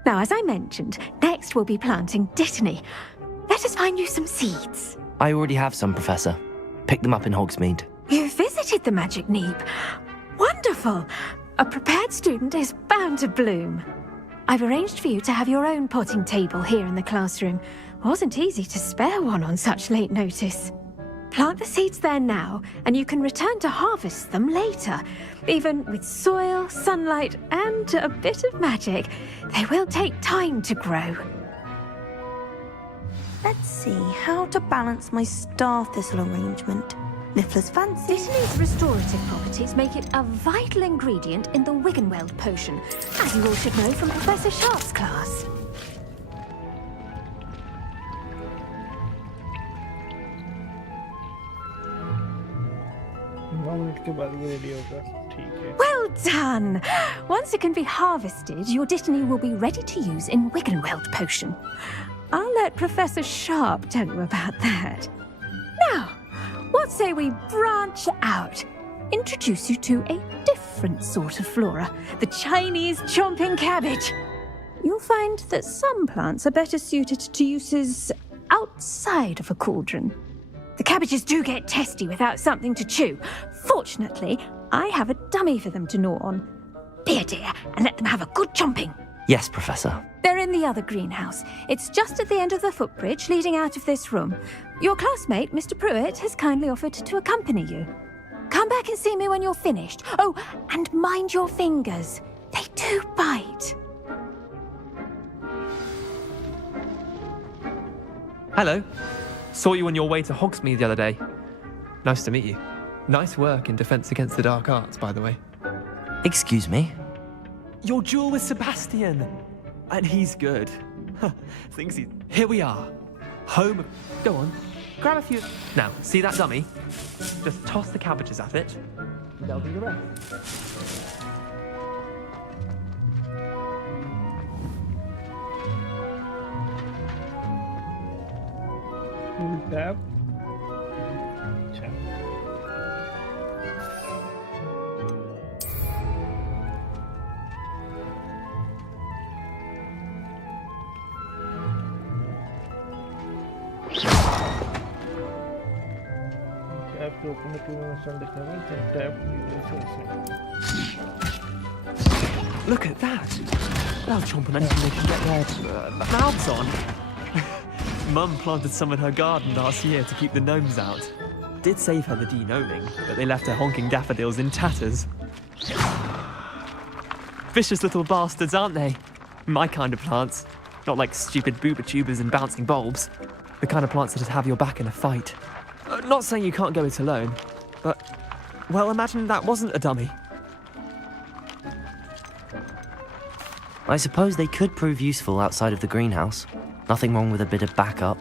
Now, as I mentioned, next we'll be planting dittany. Let us find you some seeds. I already have some, Professor. Picked them up in Hogsmeade. You visited the Magic Neep. Wonderful. A prepared student is bound to bloom. I've arranged for you to have your own potting table here in the classroom. Wasn't easy to spare one on such late notice. Plant the seeds there now, and you can return to harvest them later. Even with soil, sunlight, and a bit of magic, they will take time to grow. Let's see how to balance my star thistle arrangement. Niffler's fancy. Dittany's restorative properties make it a vital ingredient in the Wiggenweld potion, as you all should know from Professor Sharp's class. Well done! Once it can be harvested, your Dittany will be ready to use in Wiggenweld potion. I'll let Professor Sharp tell you about that. Now, what say we branch out? Introduce you to a different sort of flora, the Chinese chomping cabbage. You'll find that some plants are better suited to uses outside of a cauldron. The cabbages do get testy without something to chew. Fortunately, I have a dummy for them to gnaw on. Be a dear and let them have a good chomping. Yes, Professor. They're in the other greenhouse. It's just at the end of the footbridge leading out of this room. Your classmate, Mr. Pruitt, has kindly offered to accompany you. Come back and see me when you're finished. Oh, and mind your fingers. They do bite. Hello. Saw you on your way to Hogsmeade the other day. Nice to meet you. Nice work in Defense Against the Dark Arts, by the way. Excuse me? Your duel with Sebastian. And he's good. Thinks he's... Here we are. Home... Go on. Grab a few... Now, see that dummy? Just toss the cabbages at it. They'll do the rest. Tab. Tap to open the two and tap Look at that. They'll chomp on anything they can get their mouths on. Mum planted some in her garden last year to keep the gnomes out. Did save her the de-gnoming, but they left her honking daffodils in tatters. Vicious little bastards, aren't they? My kind of plants. Not like stupid booba tubers and bouncing bulbs. The kind of plants that just have your back in a fight. Not saying you can't go it alone, but... Well, imagine that wasn't a dummy. I suppose they could prove useful outside of the greenhouse. Nothing wrong with a bit of backup,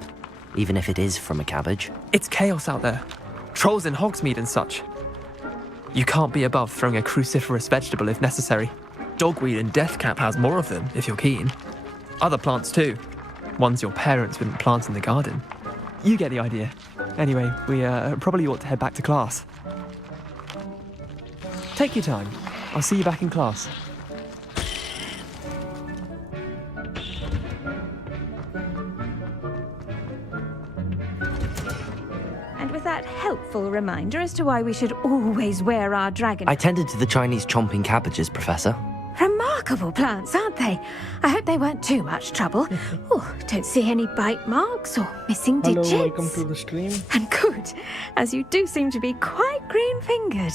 even if it is from a cabbage. It's chaos out there. Trolls in Hogsmeade and such. You can't be above throwing a cruciferous vegetable if necessary. Dogweed and deathcap has more of them, if you're keen. Other plants too. Ones your parents wouldn't plant in the garden. You get the idea. Anyway, we probably ought to head back to class. Take your time. I'll see you back in class. Helpful reminder as to why we should always wear our dragon. I tended to the Chinese chomping cabbages, Professor. Remarkable plants, aren't they? I hope they weren't too much trouble. Oh, don't see any bite marks or missing digits. Hello, welcome to the stream. And good, as you do seem to be quite green-fingered.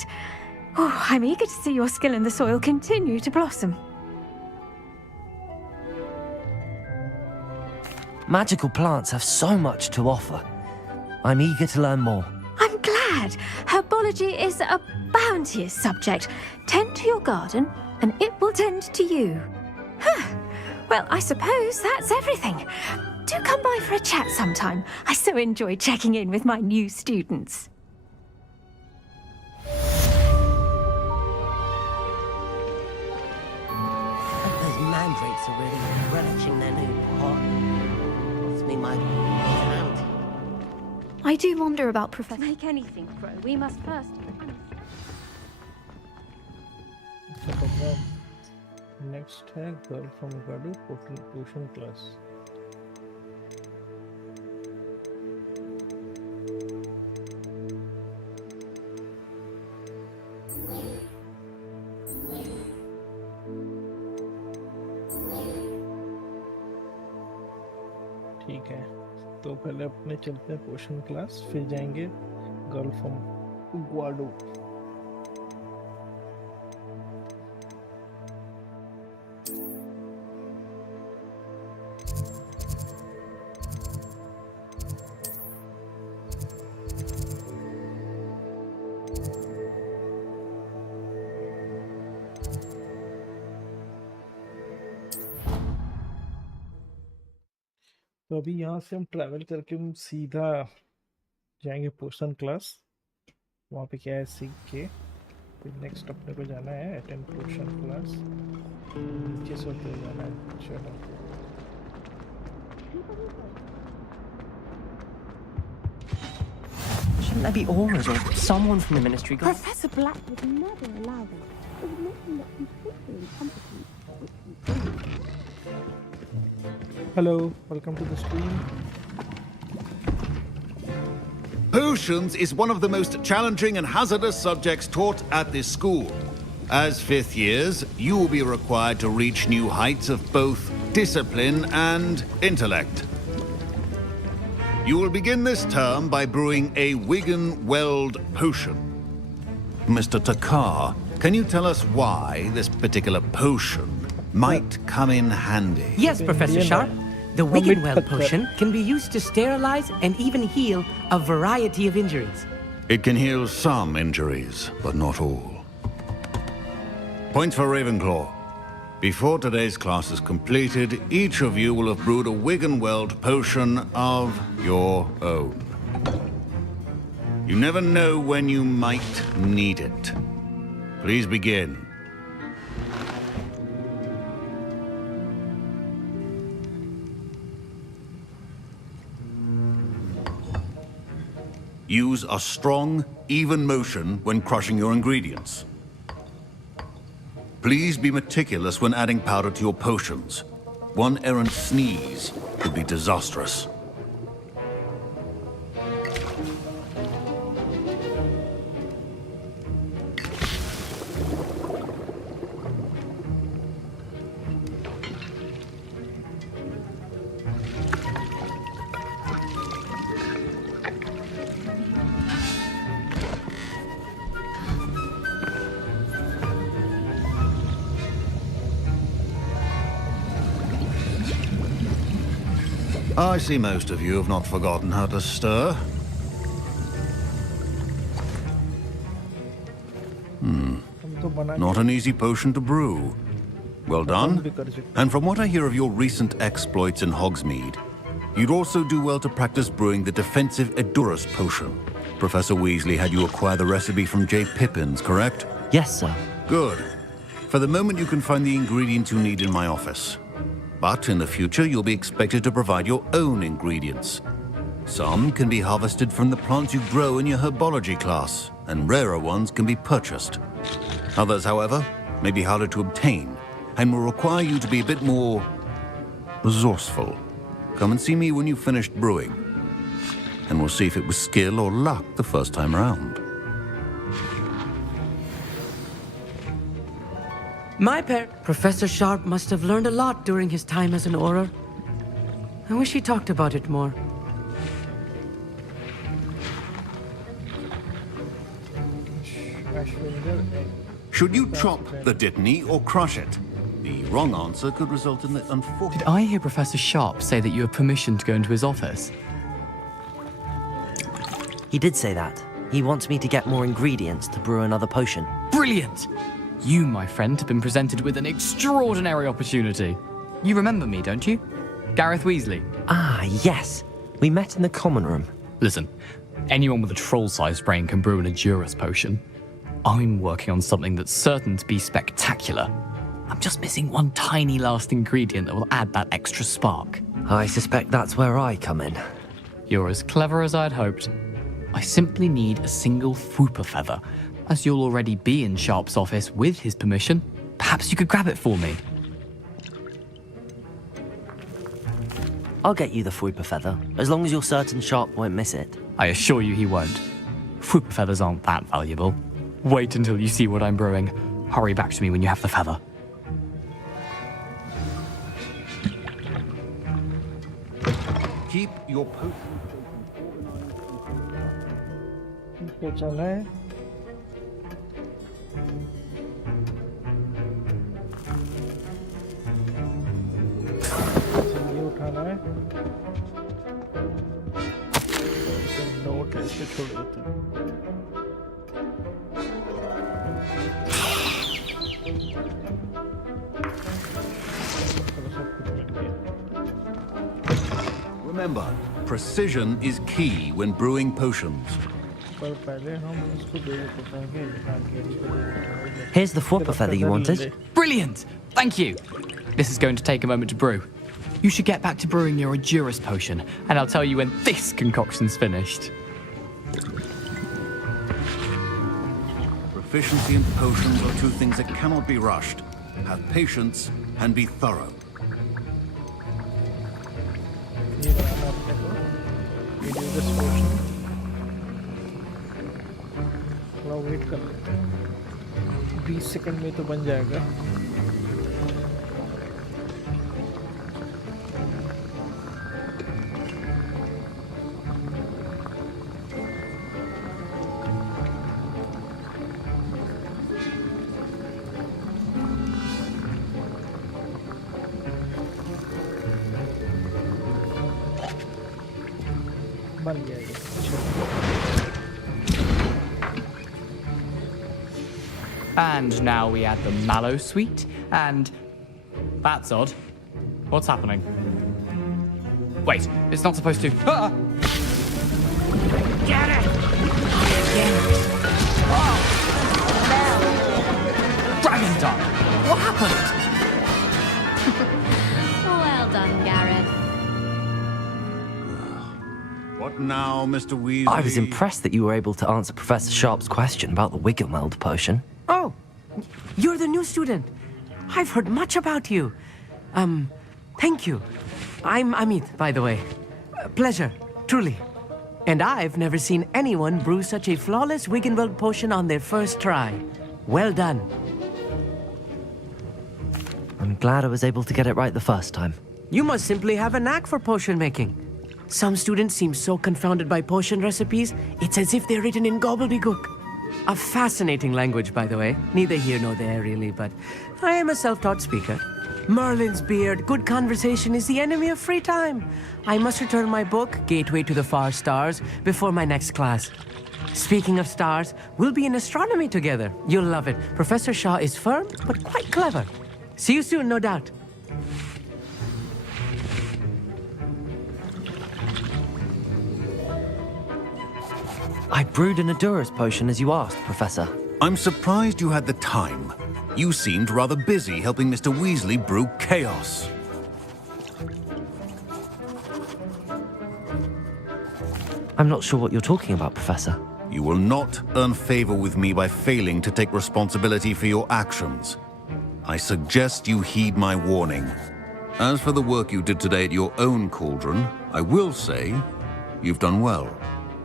Oh, I'm eager to see your skill in the soil continue to blossom. Magical plants have so much to offer. I'm eager to learn more. I'm glad. Herbology is a bounteous subject. Tend to your garden, and it will tend to you. Well, I suppose that's everything. Do come by for a chat sometime. I so enjoy checking in with my new students. Those mandrakes are really relishing their new pot. What's me my hand? I do wonder about Professor... To make anything grow, we must first... Next है girl from Gadu potion class. ठीक है, तो पहले अपने चलते हैं पोशन class, फिर जाएंगे गर्ल फ्रॉम ग्वाडो. तो अभी यहाँ से हम ट्रैवल करके हम सीधा जाएंगे पोशन क्लास, वहाँ पे क्या है सीख के फिर नेक्स्ट अपने को जाना है अटेंड पोशन क्लास, नीचे से होते हुए जाना है। चलो Shouldn't there be auras or someone from the ministry? Professor Black would never allow them. It would make him look completely incompetent. Hello, welcome to the stream. Potions is one of the most challenging and hazardous subjects taught at this school. As fifth years, you will be required to reach new heights of both discipline and intellect. You will begin this term by brewing a Wigan Weld potion. Mr. Takar, can you tell us why this particular potion might come in handy? Yes, Professor Sharp. The Wiggenweld potion can be used to sterilize and even heal a variety of injuries. It can heal some injuries, but not all. Points for Ravenclaw. Before today's class is completed, each of you will have brewed a Wiggenweld potion of your own. You never know when you might need it. Please begin. Use a strong, even motion when crushing your ingredients. Please be meticulous when adding powder to your potions. One errant sneeze could be disastrous. I see most of you have not forgotten how to stir. Not an easy potion to brew. Well done. And from what I hear of your recent exploits in Hogsmeade, you'd also do well to practice brewing the defensive Edurus potion. Professor Weasley had you acquire the recipe from J. Pippins, correct? Yes, sir. Good. For the moment, you can find the ingredients you need in my office. But in the future, you'll be expected to provide your own ingredients. Some can be harvested from the plants you grow in your herbology class, and rarer ones can be purchased. Others, however, may be harder to obtain, and will require you to be a bit more resourceful. Come and see me when you've finished brewing, and we'll see if it was skill or luck the first time around. Professor Sharp must have learned a lot during his time as an Auror. I wish he talked about it more. Should you chop the Dittany or crush it? The wrong answer could result in the unfortunate... Did I hear Professor Sharp say that you have permission to go into his office? He did say that. He wants me to get more ingredients to brew another potion. Brilliant! You, my friend, have been presented with an extraordinary opportunity. You remember me, don't you? Gareth Weasley. Ah, yes. We met in the common room. Listen, anyone with a troll-sized brain can brew an Edurus potion. I'm working on something that's certain to be spectacular. I'm just missing one tiny last ingredient that will add that extra spark. I suspect that's where I come in. You're as clever as I'd hoped. I simply need a single Fwooper feather. As you'll already be in Sharp's office with his permission, perhaps you could grab it for me. I'll get you the Fwooper feather, as long as you're certain Sharp won't miss it. I assure you he won't. Fwooper feathers aren't that valuable. Wait until you see what I'm brewing. Hurry back to me when you have the feather. Keep your potion. ये उठाना है, note ऐसे छोड़ देते हैं। Remember, precision is key when brewing potions. पर पहले हम इसको दे देते हैं कि Here's the flopper feather you wanted. Brilliant! Thank you! This is going to take a moment to brew. You should get back to brewing your Endurus potion, and I'll tell you when this concoction's finished. Proficiency and potions are two things that cannot be rushed. Have patience and be thorough. ये बनाना अपने को Endurus potion थोड़ा wait कर लेते हैं 20 second में तो बन जाएगा बन गया ये And now we add the mallow sweet, and that's odd. What's happening? Wait, it's not supposed to. Ah! Get it! Dragon Dart! What happened? Well done, Gareth. What now, Mr. Weasley? I was impressed that you were able to answer Professor Sharp's question about the Wiggenweld potion. Oh, you're the new student. I've heard much about you. Thank you. I'm Amit, by the way. Pleasure, truly. And I've never seen anyone brew such a flawless Wiggenweld potion on their first try. Well done. I'm glad I was able to get it right the first time. You must simply have a knack for potion making. Some students seem so confounded by potion recipes, it's as if they're written in gobbledygook. A fascinating language, by the way. Neither here nor there, really, but I am a self-taught speaker. Merlin's beard, good conversation is the enemy of free time. I must return my book, Gateway to the Far Stars, before my next class. Speaking of stars, we'll be in astronomy together. You'll love it. Professor Shah is firm, but quite clever. See you soon, no doubt. I brewed an Endurus potion as you asked, Professor. I'm surprised you had the time. You seemed rather busy helping Mr. Weasley brew chaos. I'm not sure what you're talking about, Professor. You will not earn favor with me by failing to take responsibility for your actions. I suggest you heed my warning. As for the work you did today at your own cauldron, I will say you've done well.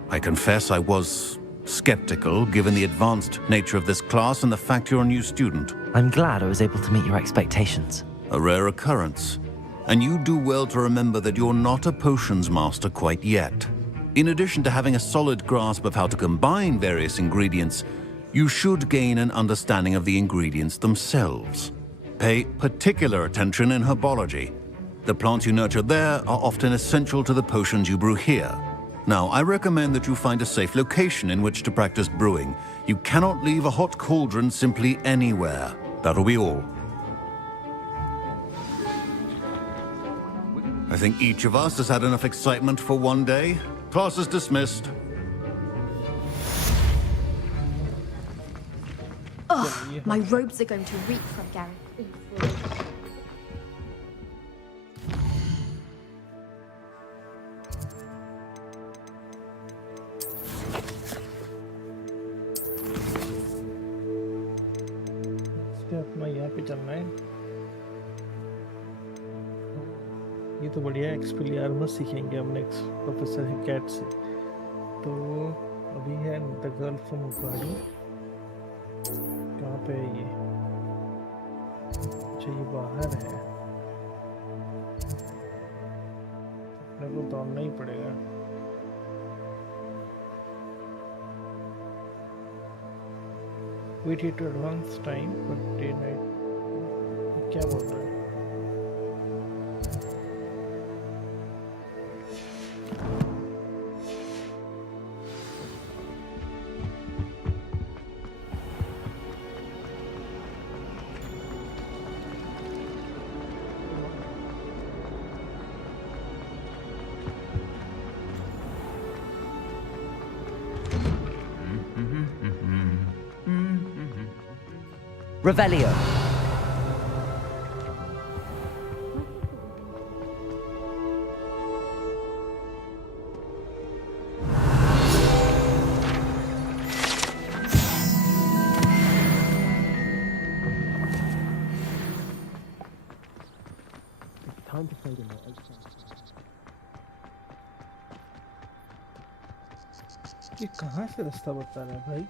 I confess I was skeptical, given the advanced nature of this class and the fact you're a new student. I'm glad I was able to meet your expectations. A rare occurrence. And you do well to remember that you're not a potions master quite yet. In addition to having a solid grasp of how to combine various ingredients, you should gain an understanding of the ingredients themselves. Pay particular attention in herbology. The plants you nurture there are often essential to the potions you brew here. Now, I recommend that you find a safe location in which to practice brewing. You cannot leave a hot cauldron simply anywhere. That'll be all. I think each of us has had enough excitement for one day. Class is dismissed. Ugh, my robes are going to reek from Gareth. अपना यहाँ पे चलना है ये तो बढ़िया एक्सपेलियार्मस सीखेंगे हम नेक्स्ट प्रोफेसर कैट से तो अभी है द गर्ल फ्रॉम उगाड़ी कहाँ पे है ये अच्छा ये बाहर है अपने को दौड़ना ही पड़ेगा Wait here to advance time, but day night. क्या बोल रहा है? Revelio. Time to fade in. ये कहाँ से रास्ता बता रहा है भाई?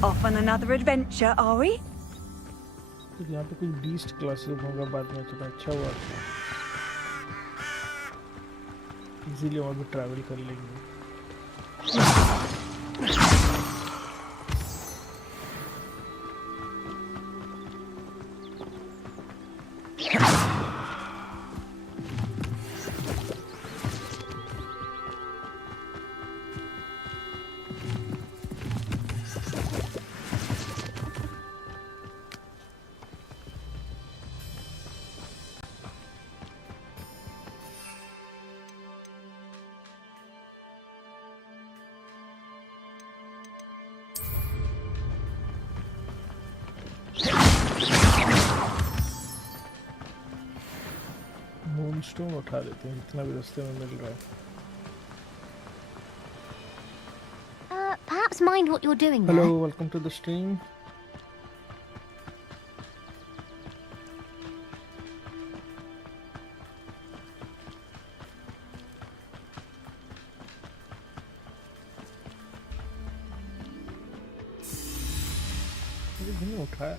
Off on another adventure, are we? तो यहाँ पे कोई बीस्ट क्लासरूम होगा बाद में, तो अच्छा हुआ इजीली वहाँ पे ट्रैवल कर लेंगे। स्टोन उठा लेते हैं जितना भी रास्ते में मिल रहा है। Perhaps mind what you're doing there. Hello, welcome to the stream. उठाया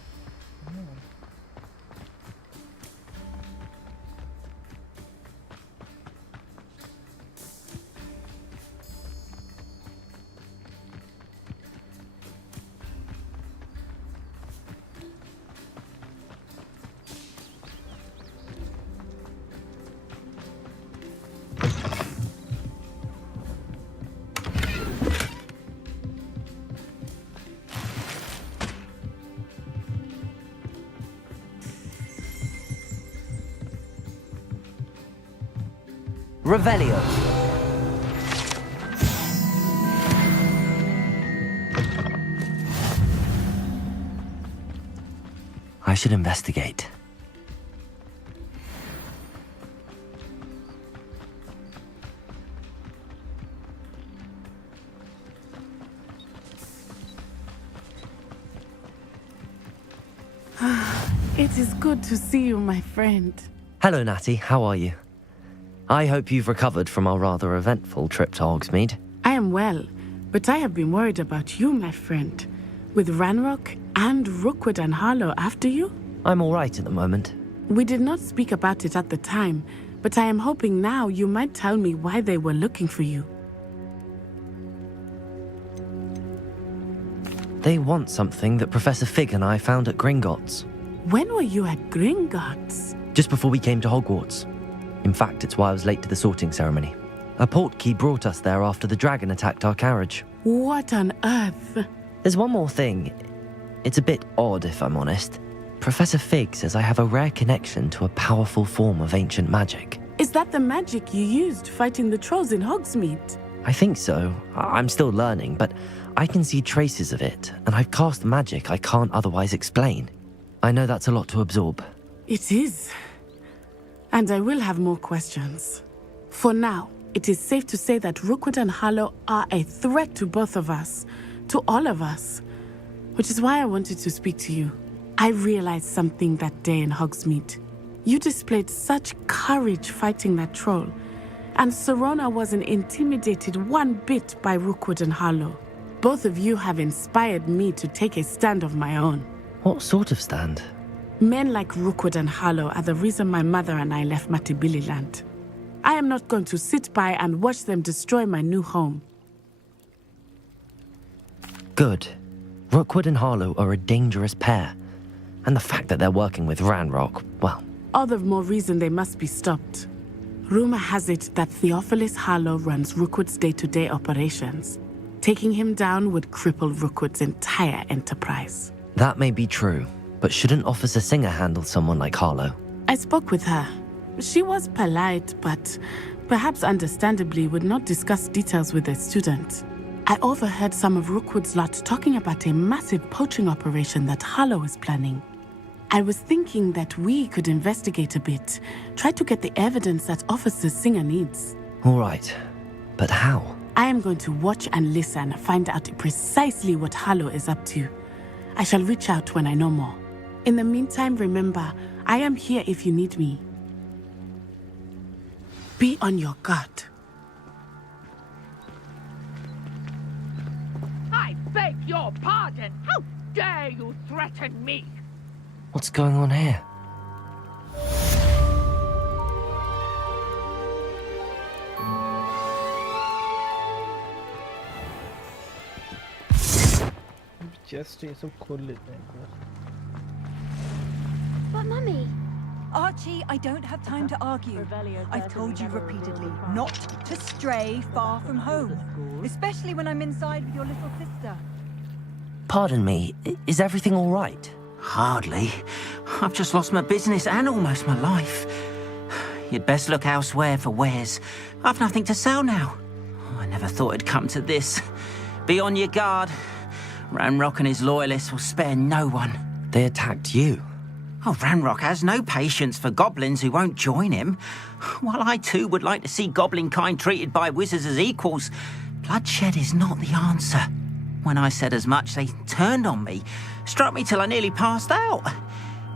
Revelio. I should investigate. It is good to see you, my friend. Hello, Natty. How are you? I hope you've recovered from our rather eventful trip to Hogsmeade. I am well, but I have been worried about you, my friend. With Ranrock and Rookwood and Harlow after you? I'm all right at the moment. We did not speak about it at the time, but I am hoping now you might tell me why they were looking for you. They want something that Professor Fig and I found at Gringotts. When were you at Gringotts? Just before we came to Hogwarts. In fact, it's why I was late to the sorting ceremony. A portkey brought us there after the dragon attacked our carriage. What on earth? There's one more thing. It's a bit odd, if I'm honest. Professor Fig says I have a rare connection to a powerful form of ancient magic. Is that the magic you used fighting the trolls in Hogsmeade? I think so. I'm still learning, but I can see traces of it, and I've cast magic I can't otherwise explain. I know that's a lot to absorb. It is. And I will have more questions. For now, it is safe to say that Rookwood and Harlow are a threat to both of us, to all of us. Which is why I wanted to speak to you. I realized something that day in Hogsmeade. You displayed such courage fighting that troll, and Serona wasn't intimidated one bit by Rookwood and Harlow. Both of you have inspired me to take a stand of my own. What sort of stand? Men like Rookwood and Harlow are the reason my mother and I left Matibili-land. I am not going to sit by and watch them destroy my new home. Good. Rookwood and Harlow are a dangerous pair. And the fact that they're working with Ranrock, well... All the more reason they must be stopped. Rumor has it that Theophilus Harlow runs Rookwood's day-to-day operations. Taking him down would cripple Rookwood's entire enterprise. That may be true, but shouldn't Officer Singer handle someone like Harlow? I spoke with her. She was polite, but perhaps understandably would not discuss details with a student. I overheard some of Rookwood's lot talking about a massive poaching operation that Harlow is planning. I was thinking that we could investigate a bit, try to get the evidence that Officer Singer needs. All right, but how? I am going to watch and listen, find out precisely what Harlow is up to. I shall reach out when I know more. In the meantime, remember, I am here if you need me. Be on your guard. I beg your pardon. How dare you threaten me? What's going on here? Chest ये सब खोल लेते हैं एक बार. But Mummy, Archie, I don't have time to argue. I've told you repeatedly not to stray far from home, especially when I'm inside with your little sister. Pardon me, is everything all right? Hardly. I've just lost my business and almost my life. You'd best look elsewhere for wares. I've nothing to sell now. I never thought it'd come to this. Be on your guard. Ranrock and his loyalists will spare no one. They attacked you? Oh, Ranrock has no patience for goblins who won't join him. While I too would like to see goblin kind treated by wizards as equals, bloodshed is not the answer. When I said as much, they turned on me, struck me till I nearly passed out.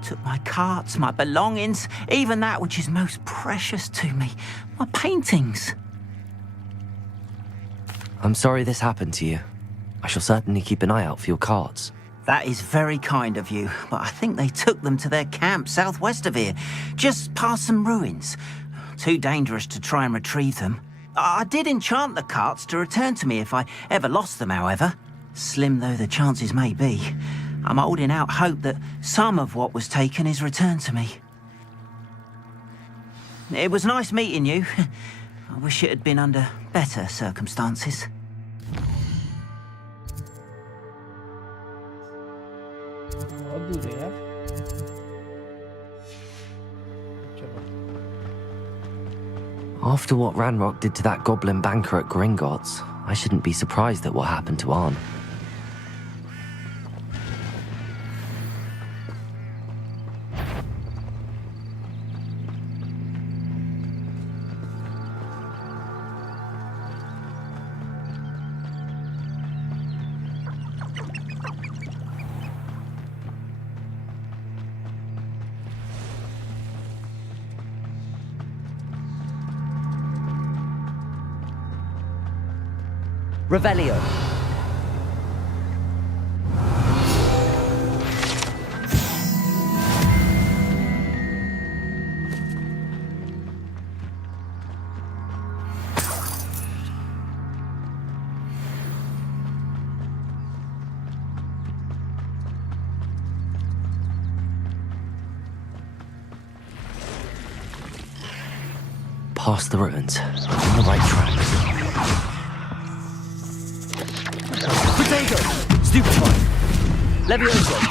Took my carts, my belongings, even that which is most precious to me, my paintings. I'm sorry this happened to you. I shall certainly keep an eye out for your carts. That is very kind of you, but I think they took them to their camp southwest of here, just past some ruins. Too dangerous to try and retrieve them. I did enchant the carts to return to me if I ever lost them, however. Slim though the chances may be, I'm holding out hope that some of what was taken is returned to me. It was nice meeting you. I wish it had been under better circumstances. After what Ranrock did to that goblin banker at Gringotts, I shouldn't be surprised at what happened to Arn. Revelio. Past the ruins. On the right track. Potato! Stupefy! Levioso!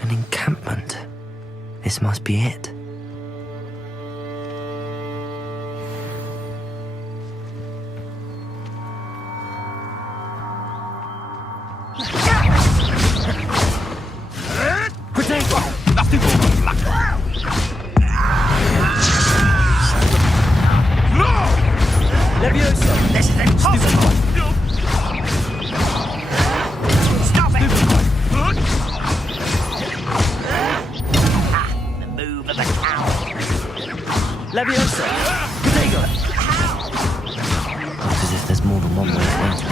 An encampment. This must be it. Levioso! This is impossible! Stop it! The move of the cow. Levioso! Potato! Looks as if there's more than one way to enter.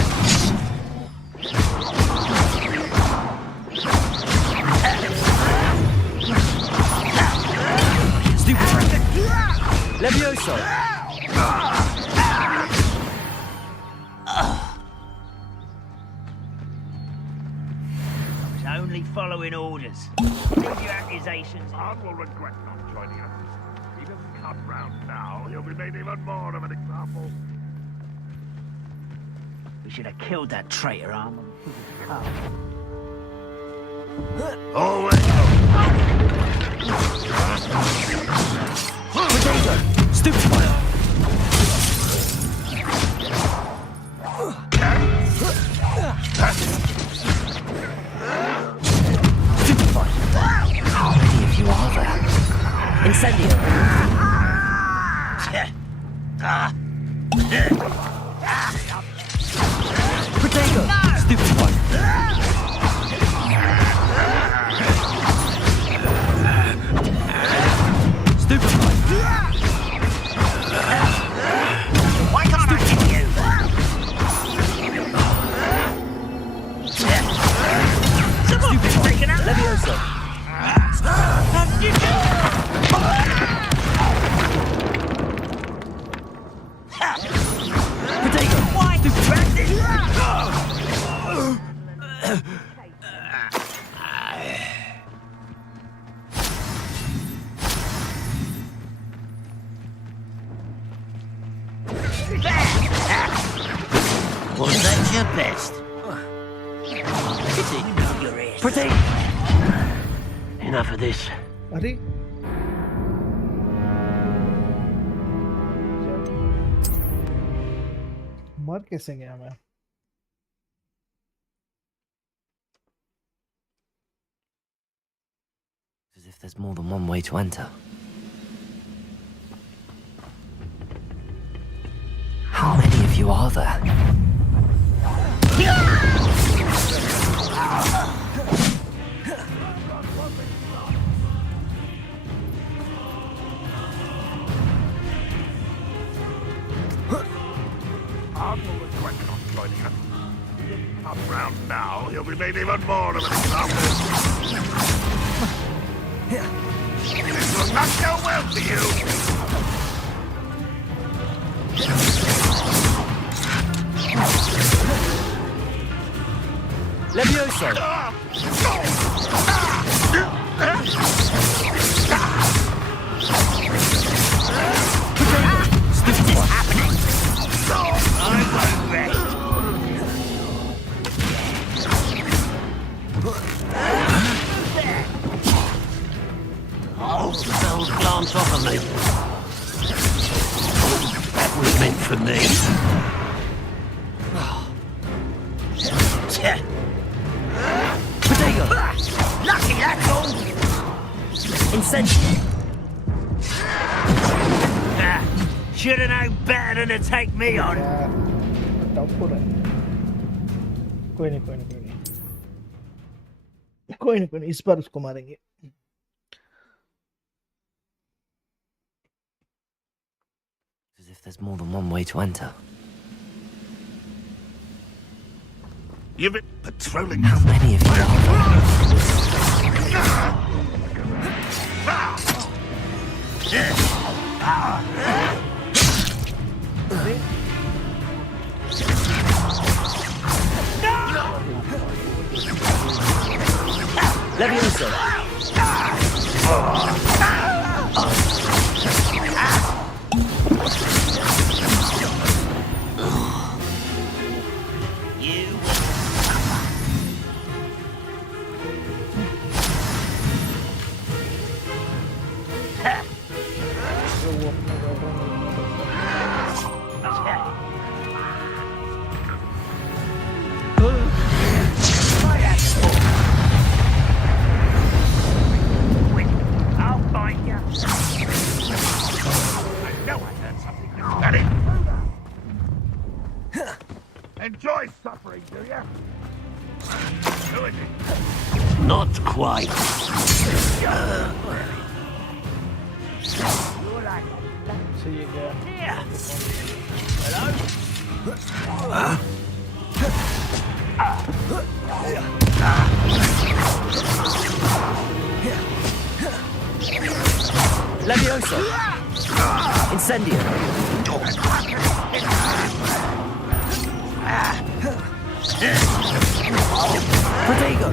Levioso! I was only following orders. Leave your accusations. Art will regret not joining us. He doesn't come round now, he'll be made even more of an example. We should have killed that traitor, Armand. Always. Potato! Stupefier! How many of you are there? Incendio! Potato! Stupefier! Why can't I hit you? Someone's been freaking out. Levioso! Potato! Why? Was that your best? Pity your ear. Potato! Enough of this. अरे मर कैसे गया मैं? As if there's more than one way to enter. How many of you are there? Art will regret not joining us. He doesn't come round now, he'll be made even more of an example. This will not go well for you. Levioso! This is happening. I won't rest. Oh, spells glance off of me. That was meant for me. Potato! Lucky, that's all. Incendio! Should have known better than to take me on. Tough हो रहा है। कोई नहीं इस बार उसको मारेंगे। As if there's more than one way to enter. You've been patrolling. How many of you are Levioso! Enjoy suffering, do ya? Who is it? Not quite. See you again. Yeah. Hello? Levioso! Incendio. Protego.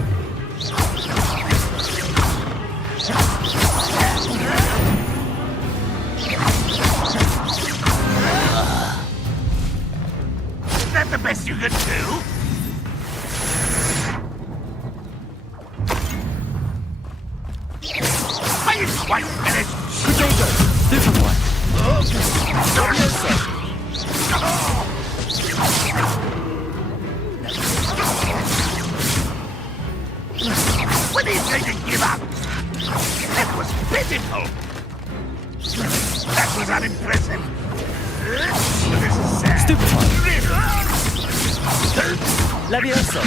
Is that the best you could do? Are you quite finished? Protego. Superfly. When do you say to give up? That was pitiful. That was unimpressive. This is sad. Stupefy. Levioso.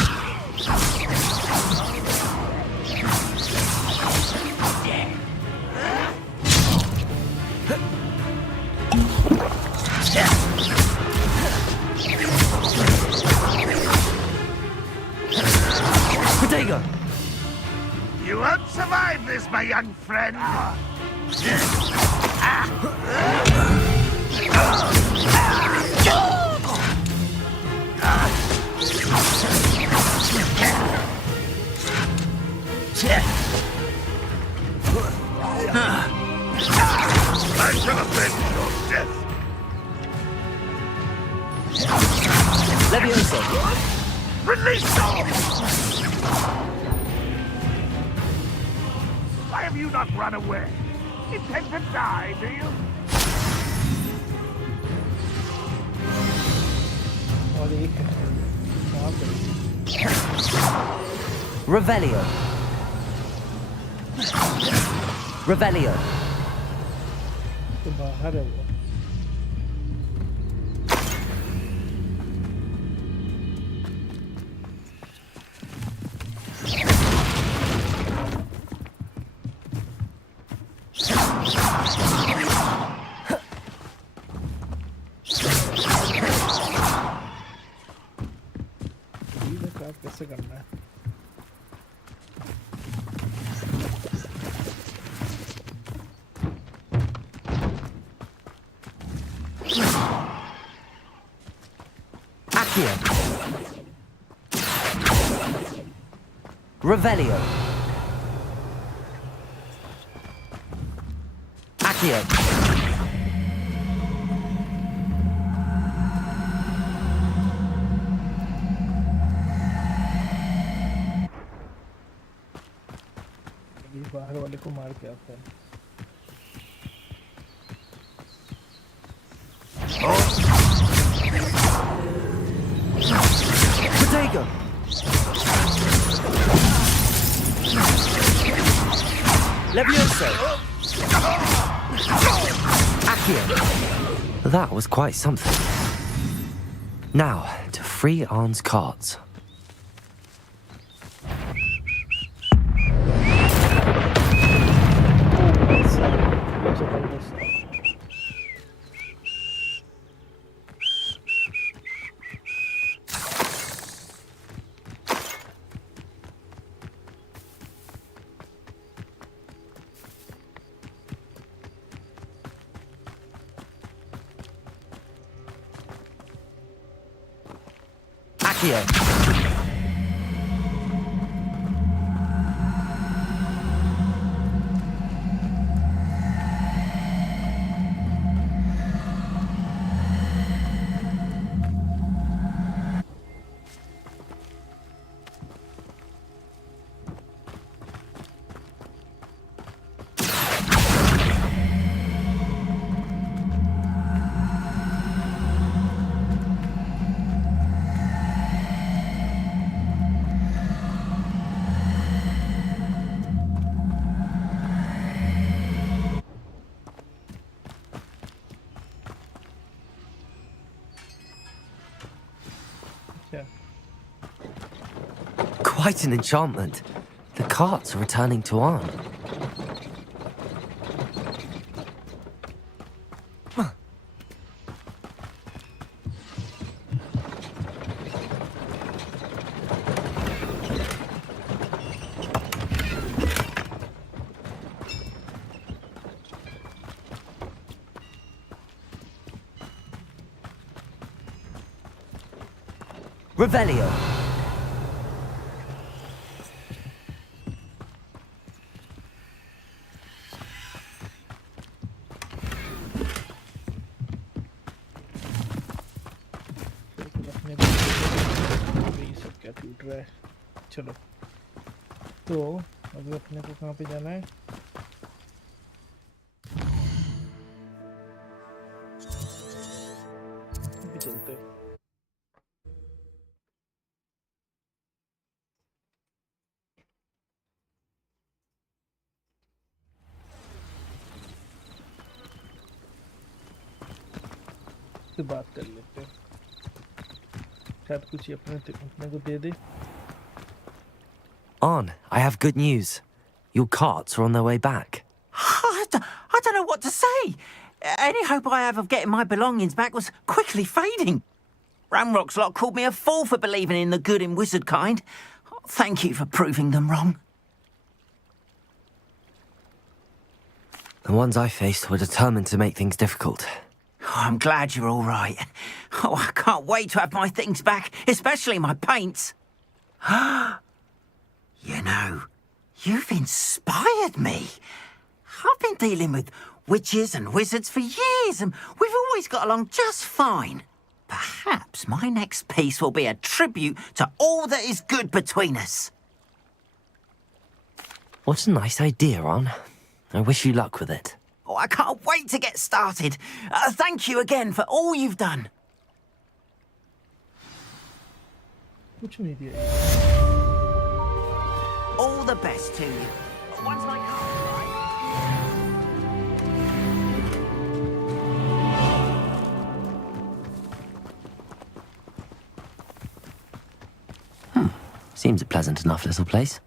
Protego. You won't survive this, my young friend. I shall avenge your death. Levioso. Release them! Why have you not run away? Intend to die, do you? और एक है वहाँ पे Revelio. Revelio. तो बाहर है वो कैसे करना है Accio. Revelio. Accio. बाहर वाले को मार के आता है Protego. Levioso. Accio. That was quite something. Now, to free Arn's carts. Accio. Quite an enchantment. The carts are returning to Arn. Revelio. ये सब क्या टूट रहा है? चलो तो अभी अपने को कहाँ पे जाना है? अभी चलते हैं। से बात कर लेते हैं, शायद कुछ ही अपने को दे दे। On, I have good news. Your carts are on their way back. I don't know what to say. Any hope I have of getting my belongings back was quickly fading. Ramrock's lot called me a fool for believing in the good in wizard kind. Thank you for proving them wrong. The ones I faced were determined to make things difficult. Oh, I'm glad you're all right. Oh, I can't wait to have my things back, especially my paints. You know, you've inspired me. I've been dealing with witches and wizards for years, and we've always got along just fine. Perhaps my next piece will be a tribute to all that is good between us. What a nice idea, On. I wish you luck with it. Oh, I can't wait to get started. Thank you again for all you've done. कुछ नहीं दिया। All the best to you. Once my car's Seems a pleasant enough little place.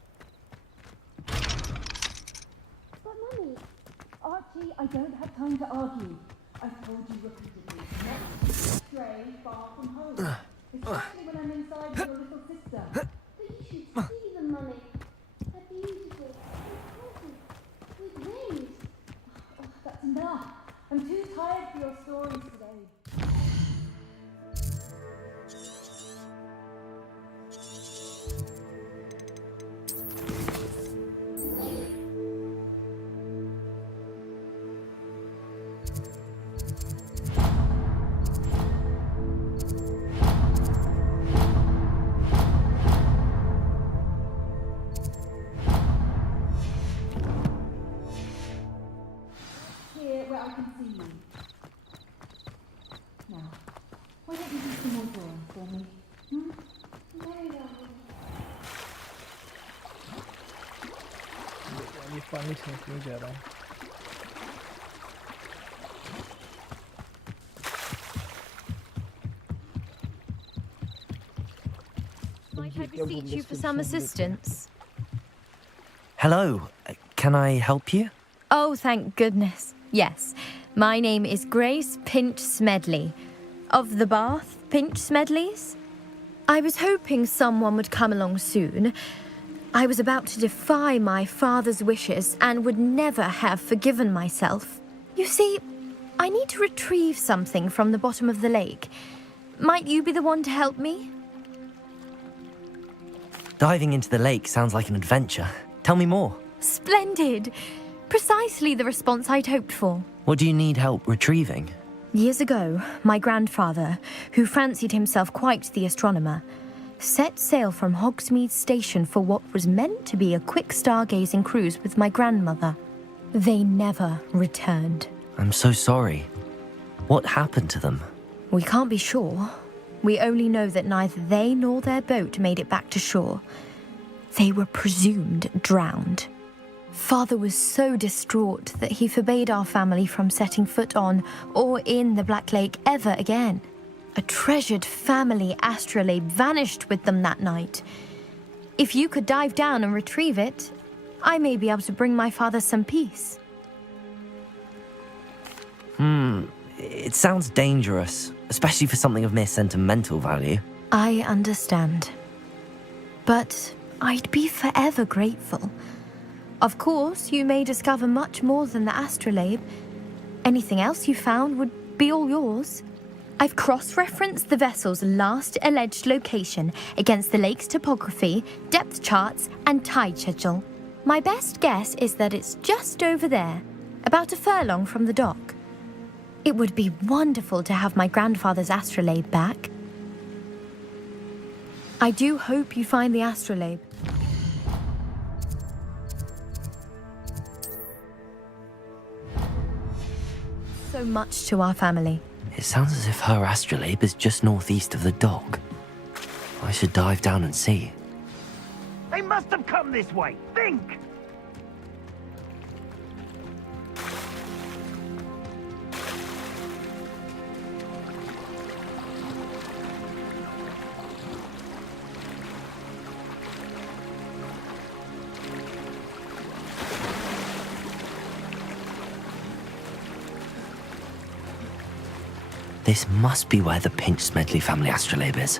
Archie, I don't have time to argue. I've told you repeatedly not to stray far from home, especially when I'm inside with your little sister. But you should see them, Mummy. They're beautiful, with wings. Oh, that's enough. I'm too tired for your stories today. Where I can see you. Now, why don't you do some more drawing for me? Very lovely. ये पानी छींकने जा रहा हूँ। Might I beseech you for some assistance? Hello. Can I help you? Oh, thank goodness. Yes. My name is Grace Pinch Smedley. Of the Bath Pinch Smedleys? I was hoping someone would come along soon. I was about to defy my father's wishes and would never have forgiven myself. You see, I need to retrieve something from the bottom of the lake. Might you be the one to help me? Diving into the lake sounds like an adventure. Tell me more. Splendid! Precisely the response I'd hoped for. What do you need help retrieving? Years ago, my grandfather, who fancied himself quite the astronomer, set sail from Hogsmeade Station for what was meant to be a quick stargazing cruise with my grandmother. They never returned. I'm so sorry. What happened to them? We can't be sure. We only know that neither they nor their boat made it back to shore. They were presumed drowned. Father was so distraught that he forbade our family from setting foot on or in the Black Lake ever again. A treasured family astrolabe vanished with them that night. If you could dive down and retrieve it, I may be able to bring my father some peace. It sounds dangerous, especially for something of mere sentimental value. I understand. But I'd be forever grateful. Of course, you may discover much more than the astrolabe. Anything else you found would be all yours. I've cross-referenced the vessel's last alleged location against the lake's topography, depth charts, and tide schedule. My best guess is that it's just over there, about a furlong from the dock. It would be wonderful to have my grandfather's astrolabe back. I do hope you find the astrolabe. So much to our family. It sounds as if her astrolabe is just northeast of the dock. I should dive down and see. They must have come this way. Think! This must be where the Pinch Smedley family astrolabe is.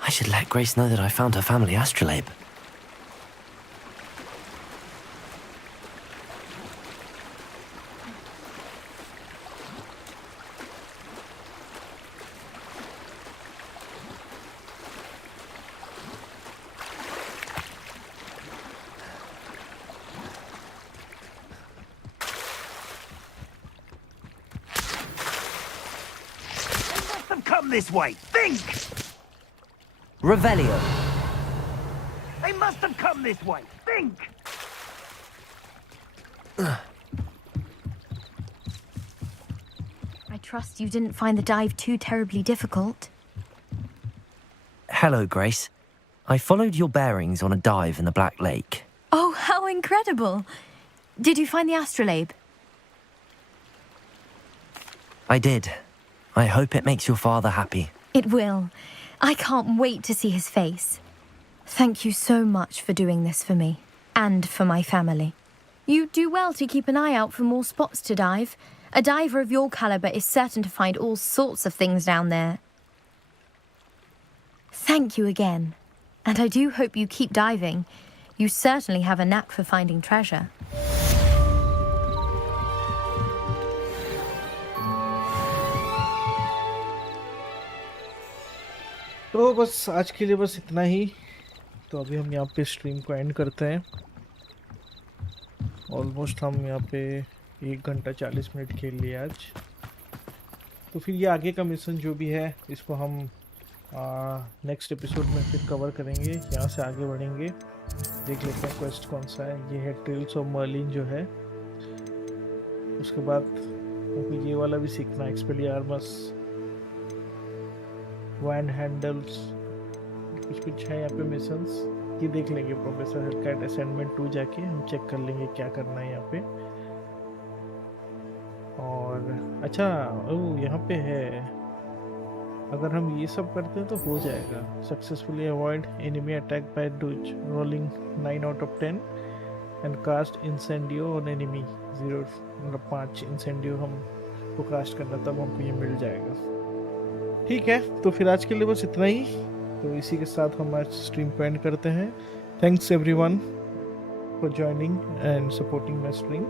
I should let Grace know that I found her family astrolabe. Come this way. Think! Revelio. They must have come this way. Think! I trust you didn't find the dive too terribly difficult. Hello, Grace. I followed your bearings on a dive in the Black Lake. Oh, how incredible! Did you find the astrolabe? I did. I hope it makes your father happy. It will. I can't wait to see his face. Thank you so much for doing this for me, and for my family. You do well to keep an eye out for more spots to dive. A diver of your caliber is certain to find all sorts of things down there. Thank you again. And I do hope you keep diving. You certainly have a knack for finding treasure. तो बस आज के लिए बस इतना ही। तो अभी हम यहाँ पे स्ट्रीम को एंड करते हैं। ऑलमोस्ट हम यहाँ पे 1 घंटा 40 मिनट खेल लिए आज। तो फिर ये आगे का मिशन जो भी है इसको हम नेक्स्ट एपिसोड में फिर कवर करेंगे। यहाँ से आगे बढ़ेंगे, देख लेते हैं क्वेस्ट कौन सा है। ये है ट्रेल्स ऑफ मर्लिन जो है। उसके बाद हमको ये वाला भी सीखना है, एक्सपेलियार्मस वैन हैंडल्स, कुछ है यहाँ पे मिशंस। ये देख लेंगे प्रोफेसर हेलकैट असाइनमेंट 2 जाके हम चेक कर लेंगे क्या करना है यहाँ पे। और अच्छा यहाँ पे है, अगर हम ये सब करते हैं तो हो जाएगा। Successfully avoid enemy attack by dodge rolling 9 out of 10 and cast Incendio on enemy 0, मतलब 5 इंसेंडियो हमको कास्ट करना, तब हमको ये मिल जाएगा। ठीक है, तो फिर आज के लिए बस इतना ही। तो इसी के साथ हम आज स्ट्रीम को एंड करते हैं। Thanks everyone for joining and supporting my stream.